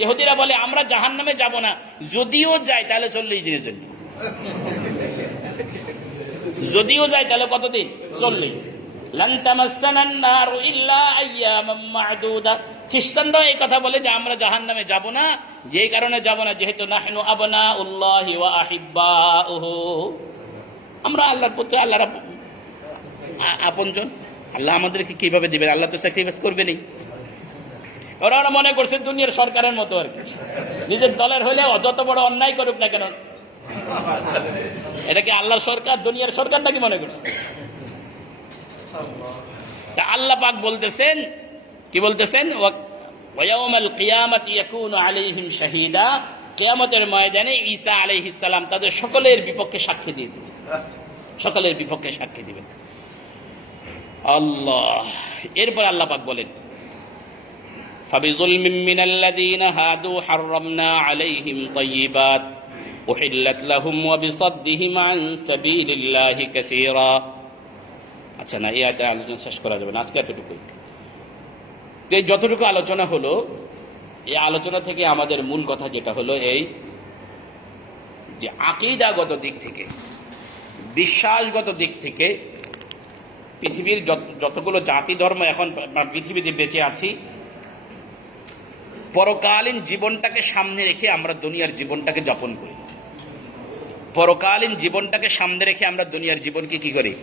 ইহুদিরা বলে আমরা জাহান্নামে যাব না, যদিও যাই তাহলে 40 দিনের জন্য, যদিও যাই তাহলে কতদিন? 40। খ্রিস্টানরা এই কথা বলে যে আমরা জাহান্নামে যাব না, যে কারণে যাব না যেহেতু নাহনু আবনাউল্লাহি ওয়া আহিব্বাউহু, আমরা আল্লাহর পুত্র, আল্লাহর আপনজন। আল্লাহ আমাদেরকে কিভাবে দিবেন? আল্লাহ তো স্যাক্রিফাইস করবেনই। ওরা মনে করছে দুনিয়ার সরকারের মতো আর কি, নিজের দলের হলে যত বড় অন্যায় করুক না কেন, এটা কি আল্লাহর সরকার, দুনিয়ার সরকার নাকি মনে করছে? আল্লাহ পাক বলতেছেন, কি বলতেছেন? ওয়ায়াউমাল কিয়ামাতি ইয়াকুনু আলাইহিম শাহীদা, কিয়ামতের ময়দানে ঈসা আলাইহিস সালাম তাদের সকলের বিপক্ষে সাক্ষী দিয়ে দিবেন, সকলের বিপক্ষে সাক্ষী দিবেন। আল্লাহ এরপর আল্লাহ পাক বলেন ফাবিযুলমিন মিনাল্লাযীনা হাদু হাররামনা আলাইহিম তাইয়্যিবাত উহিল্লাত লাহুম ওয়া বিসাদ্দিহিম আন সাবিলিল্লাহি কাসীরা। আচ্ছা না, এই আয়াতে আলোচনা শেষ করা যাবে না, আজকে এতটুকুই। এই যতটুকু আলোচনা হলো, এই আলোচনা থেকে আমাদের মূল কথা যেটা হলো এই যে আকীদাগত দিক থেকে, বিশ্বাসগত দিক থেকে পৃথিবীর যতগুলো জাতি ধর্ম এখন পৃথিবীতে বেঁচে আছি, পরকালীন জীবনটাকে সামনে রেখে আমরা দুনিয়ার জীবনটাকে যাপন করি। পরকালীন জীবনটাকে সামনে রেখে আমরা দুনিয়ার জীবনকে কি করি?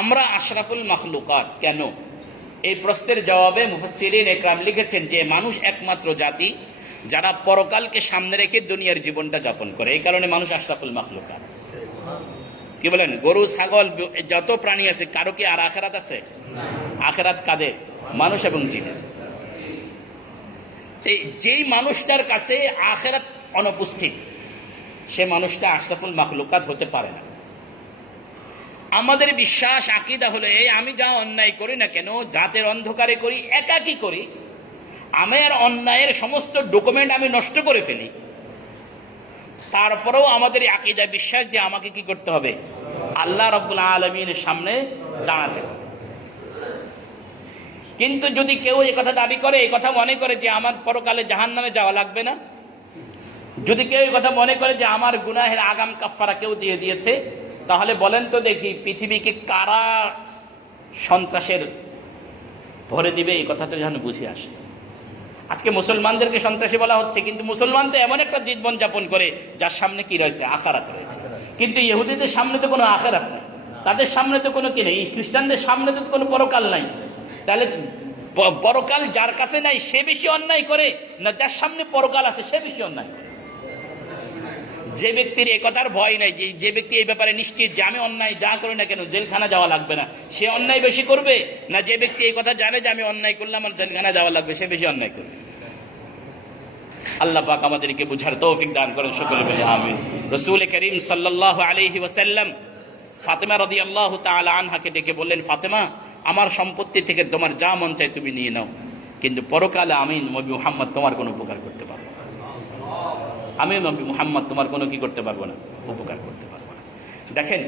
আমরা আশরাফুল মাখলুকাত কেন? এই প্রশ্নের জবাবে মুফাসসিরিন ইকরাম লিখেছেন যে মানুষ একমাত্র জাতি যারা পরকালকে সামনে রেখে দুনিয়ার জীবনটা যাপন করে, এই কারণে মানুষ আশরাফুল মাখলুকাত। কি বলেন? গরু ছাগল যত প্রাণী আছে কারো কি আর আখেরাত আছে? আখেরাত কাদের? মানুষ এবং জিনের। যেই মানুষটার কাছে আখেরাত অনুপস্থিত, সে মানুষটা আশরাফুল মাখলুকাত হতে পারে না। আমাদের বিশ্বাস আকীদা হলো এই, আমি যা অন্যায় করি না কেন, রাতের অন্ধকারে করি, একাকী করি, আমার অন্যায়ের সমস্ত ডকুমেন্ট আমি নষ্ট করে ফেলি, তারপরেও আমাদের আকীদা বিশ্বাস যে আমাকে কি করতে হবে? আল্লাহ রাব্বুল আলামিনের সামনে দাঁড়াতে হবে। কিন্তু যদি কেউ এই কথা দাবি করে, এই কথা মনে করে যে আমার পরকালে জাহান্নামে যাওয়া লাগবে না, যদি কেউ এই কথা মনে করে যে আমার গুনাহের আগাম কাফারা কেউ দিয়ে দিয়েছে, তাহলে বলেন তো দেখি পৃথিবীকে কারা সন্ত্রাসের ভরে দিবে? এই কথাটা যেন বুঝে আসে। আজকে মুসলমানদেরকে সন্ত্রাসী বলা হচ্ছে, কিন্তু মুসলমান তো এমন একটা জীবন যাপন করে যার সামনে কি রয়েছে? আখিরাত রয়েছে। কিন্তু ইহুদিদের সামনে তো কোনো আখিরাত নেই, তাদের সামনে তো কোনো কি নেই, খ্রিস্টানদের সামনে তো কোনো পরকাল নাই। তাহলে পরকাল যার কাছে নাই সে বেশি অন্যায় করে না যার সামনে পরকাল আছে সে বেশি অন্যায় করে? যে ব্যক্তির এ কথার ভয় নাই, যে ব্যক্তি এই ব্যাপারে নিশ্চিত যে আমি অন্যায় যা করি না কেন জেলখানা যাওয়া লাগবে না, সে অন্যায় বেশি করবে না যে ব্যক্তি এই কথা জানে যে আমি অন্যায় করলাম আর জেলখানা যাওয়া লাগবে, সে বেশি অন্যায় করবে? আল্লাহ পাক আমাদেরকে বুঝার তৌফিক দান করেন, সকলে বলে আমিন। রাসূল করিম সাল্লাল্লাহু আলাইহি ওয়াসাল্লাম ফাতেমা রাদিয়াল্লাহু তাআলা আনহাকে ডেকে বললেন, ফাতেমা, আমার সম্পত্তি থেকে তোমার যা মন চায় তুমি নিয়ে নাও, কিন্তু পরকালে আমি নবী মুহাম্মদ তোমার কোনো উপকার করতে পারবো না। আমি নবী মুহাম্মদ তোমার কোনো কি করতে পারবো না, উপকার করতে পারবো না। দেখেন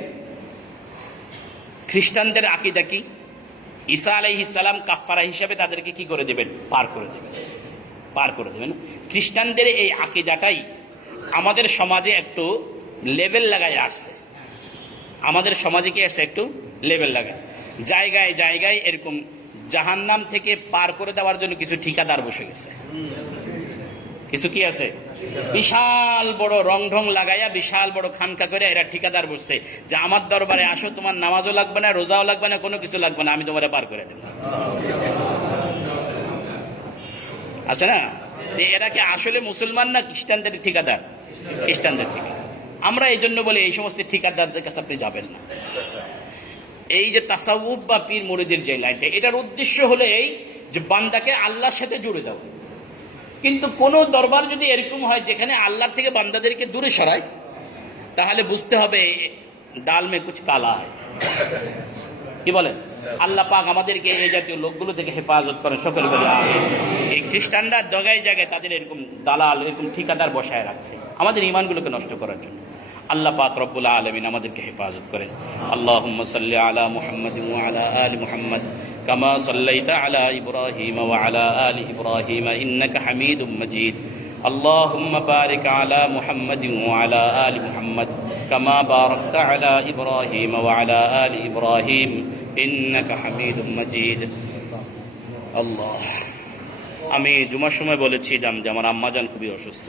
খ্রিস্টানদের আকীদা কি? ঈসা আলাইহিস সালাম কাফারা হিসাবে তাদেরকে কি করে দেবেন? পার করে দেবেন। খ্রিস্টানদের এই আকীদাটাই আমাদের সমাজে একটু লেভেল লাগায় আসছে। আমাদের সমাজে কি আসছে? একটু লেভেল লাগায়, জায়গায় জায়গায় এরকম জাহান্নাম থেকে পার করে দেওয়ার জন্য কিছু ঠিকাদার বসে গেছে। কিছু কি আছে? বিশাল বড় রং ঢং লাগাইয়া বিশাল বড় খানকা করে এরা ঠিকাদার বসছে যে আমার দরবারে আসো, তোমার নামাজও লাগবে না, রোজাও লাগবে না, কোনো কিছু লাগবে না, আমি তোমারে পার করে দেব। আছে না? এরা কি আসলে মুসলমান না খ্রিস্টানদের ঠিকাদার? খ্রিস্টানদের ঠিকাদার। আমরা এই জন্য বলি এই সমস্ত ঠিকাদারদের কাছে আপনি যাবেন না। এই যে তাসাউফ বা পীর মুরিদের যে লাইনটা, এটার উদ্দেশ্য হলো এই যে বান্দাকে আল্লাহর সাথে জুড়ে দেওয়া। কিন্তু কোন দরবার যদি এরকম হয় যেখানে আল্লাহর থেকে বান্দাদেরকে দূরে সরায়, তাহলে বুঝতে হবে ডাল মে কুছ কালা হয়। কি বলেন? আল্লাহ পাক আমাদেরকে এই জাতীয় লোকগুলো থেকে হেফাজত করেন, সকলে বলে আমিন। এই খ্রিস্টানরা জায়গায় জায়গায় তাদের এরকম দালাল, এরকম ঠিকাদার বসায় রাখছে আমাদের ঈমানগুলোকে নষ্ট করার জন্য। আল্লাহ পাক রব্বুল আলামিন আমাদেরকে হেফাজত করেন। আল্লাহুম্মা সাল্লি আলা মুহাম্মাদিন ওয়া আলা আলি মুহাম্মাদ কামা সাল্লাইতা আলা ইব্রাহিম ওয়া আলা আলি ইব্রাহিম ইন্নাকা হামিদুম মাজিদ। আল্লাহুম্মা বারিক আলা মুহাম্মাদিন ওয়া আলা আলি মুহাম্মাদ কামা বারাকতা আলা ইব্রাহিম ওয়া আলা আলি ইব্রাহিম ইন্নাকা হামিদুম মাজিদ। আল্লাহ, আমি জুমার সময় বলেছি যে আমার আম্মাজান খুবই অসুস্থ।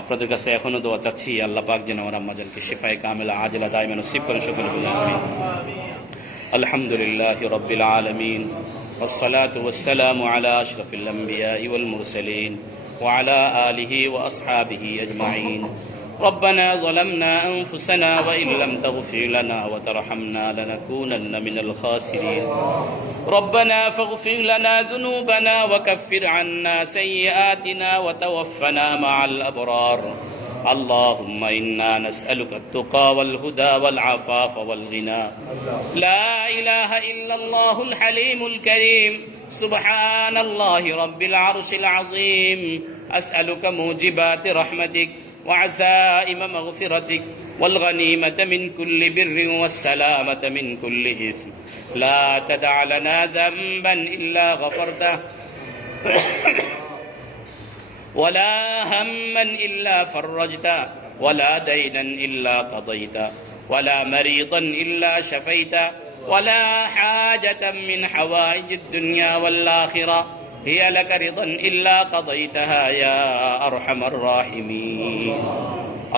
আপনাদের কাছে এখনো দোয়া চাচ্ছি, আল্লাহ পাক যেন আমার আম্মাজানকে শিফায়ে কামিলা আজিলা দাইমা নসিব করেন, সকলে বলে আমিন। আলহামদুলিল্লাহি রাব্বিল আলামিন ওয়াসসালাতু ওয়াসসালামু আলা আশরাফিল আমবিয়াই ওয়াল মুরসালিন ওয়া আলা আলিহি ওয়া আসহাবিহি আজমাইন। ربنا ظلمنا أنفسنا وإن لم تغفر لنا وترحمنا لنكونن من الخاسرين. ربنا فاغفر لنا ذنوبنا وكفر عنا سيئاتنا وتوفنا مع الأبرار. اللهم إنا نسألك التقى والهدى والعفاف والغنى. لا إله إلا الله الحليم الكريم. سبحان الله رب العرش العظيم. أسألك موجبات رحمتك وعزائم مغفرتك والغنيمة من كل بر والسلامة من كل إثم. لا تدع لنا ذنبا إلا غفرته ولا هما إلا فرجته ولا دينا إلا قضيته ولا مريضا إلا شفيته ولا حاجة من حوائج الدنيا والآخرة هي لك رضا إلا قضيتها يا أرحم الراحمين.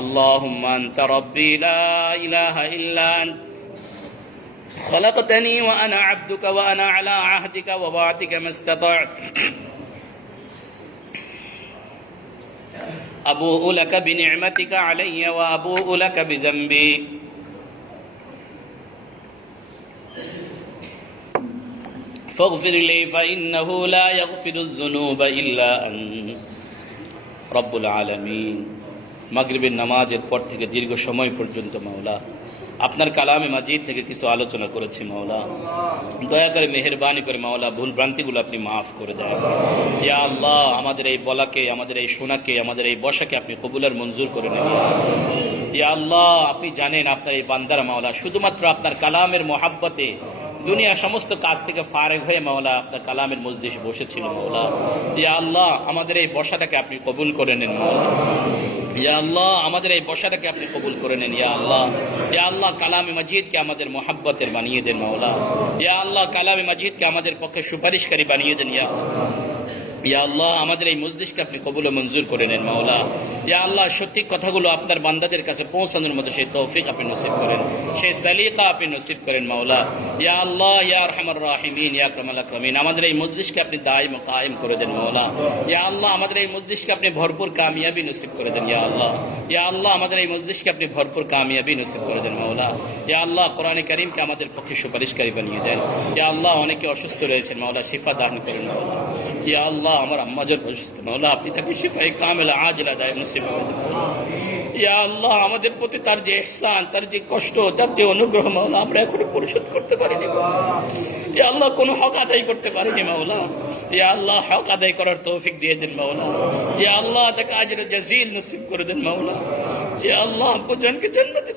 اللهم أنت ربي لا إله إلا أنت خلقتني وأنا عبدك وأنا على عهدك ووعدك ما استطعت. أبوء لك بنعمتك علي وأبوء لك بذنبي. فاغفر لي فإنه لا يغفر الذنوب إلا أنت. رب العالمين. মাগরিবের নামাজের পর থেকে দীর্ঘ সময় পর্যন্ত মাওলা আপনার কালামে মাজিদ থেকে কিছু আলোচনা করেছি মাওলা, দয়া করে মেহেরবানি করে মাওলা ভুল ভ্রান্তিগুলো আপনি মাফ করে দেন। ইয়া আল্লাহ, আমাদের এই বলাকে, আমাদের এই শোনাকে, আমাদের এই বসাকে আপনি কবুলের মঞ্জুর করে নেন। ইয়া আল্লাহ, আপনি জানেন আপনার এই বান্দারা মাওলা শুধুমাত্র আপনার কালামের মোহাব্বতে দুনিয়া সমস্ত কাজ থেকে ফারেগ হয়ে মাওলা আপনার কালামের মজলিসে বসেছিল মাওলা। ইয়া আল্লাহ, আমাদের এই বসাটাকে আপনি কবুল করে নেন মাওলা। ইয়া আল্লাহ, আমাদের এই বসাটাকে আপনি কবুল করে নেন। ইয়া আল্লাহ, ইয়া আল্লাহ, কালামে মাজিদকে আমাদের মোহাব্বতের বানিয়ে দেন মাওলা। ইয়া আল্লাহ, কালামে মাজিদকে আমাদের পক্ষে সুপারিশকারী বানিয়ে দেন। ইয়া আল্লাহ, আমাদের এই মজলিসকে আপনি কবুল ও মঞ্জুর করে নেন মাওলা। ইয়া আল্লাহ, সত্যি কথাগুলো আপনার বান্দাদের কাছে পৌঁছানোর মতো সেই তৌফিক আপনি নসিব করেন, সেই সালিকা আপনি নসিব করেন মাওলা। ইয়া আল্লাহ, ইয়া আরহামার রাহিমিন, ইয়া আকরামাল আকরামিন, আমাদের এই মজলিসকে আপনি দায়ম ও কায়েম করে দেন মাওলা। ইয়া আল্লাহ, আমাদের এই মজলিসকে আপনি ভরপুর কামিয়াবি নসিব করে দেন। ইয়া আল্লাহ, ইয়া আল্লাহ, আমাদের এই মজলিসকে আপনি ভরপুর কামিয়াবি নসিব করে দেন মাওলা। ইয়া আল্লাহ, কোরআনে কারীমকে আমাদের পক্ষে সুপারিশকারী বানিয়ে দেন। ইয়া আল্লাহ, অনেকে অসুস্থ রয়েছেন মাওলা, শিফা দান করেন মাওলা। ইয়া আল্লাহ, আল্লাহ আমার আম্মাজান অসুস্থ, মাওলা আপনি তাকে শিফায়ে কামিলা আজিলা দায় নসিব করে দেন। ইয়া আল্লাহ আমাদের প্রতি তার যে ইহসান, তার যে কষ্ট, তার যে অনুগ্রহ মাওলা আমরা এখনো পরিশোধ করতে পারিনি। ইয়া আল্লাহ কোনো হক আদায় করতে পারিনি মাওলা। ইয়া আল্লাহ হক আদায় করার তৌফিক দিয়ে দেন মাওলা। ইয়া আল্লাহ তাকে আজরে জাজিল নসিব করে দেন মাওলা। ইয়া আল্লাহ আব্বুজানকে জান্নাতে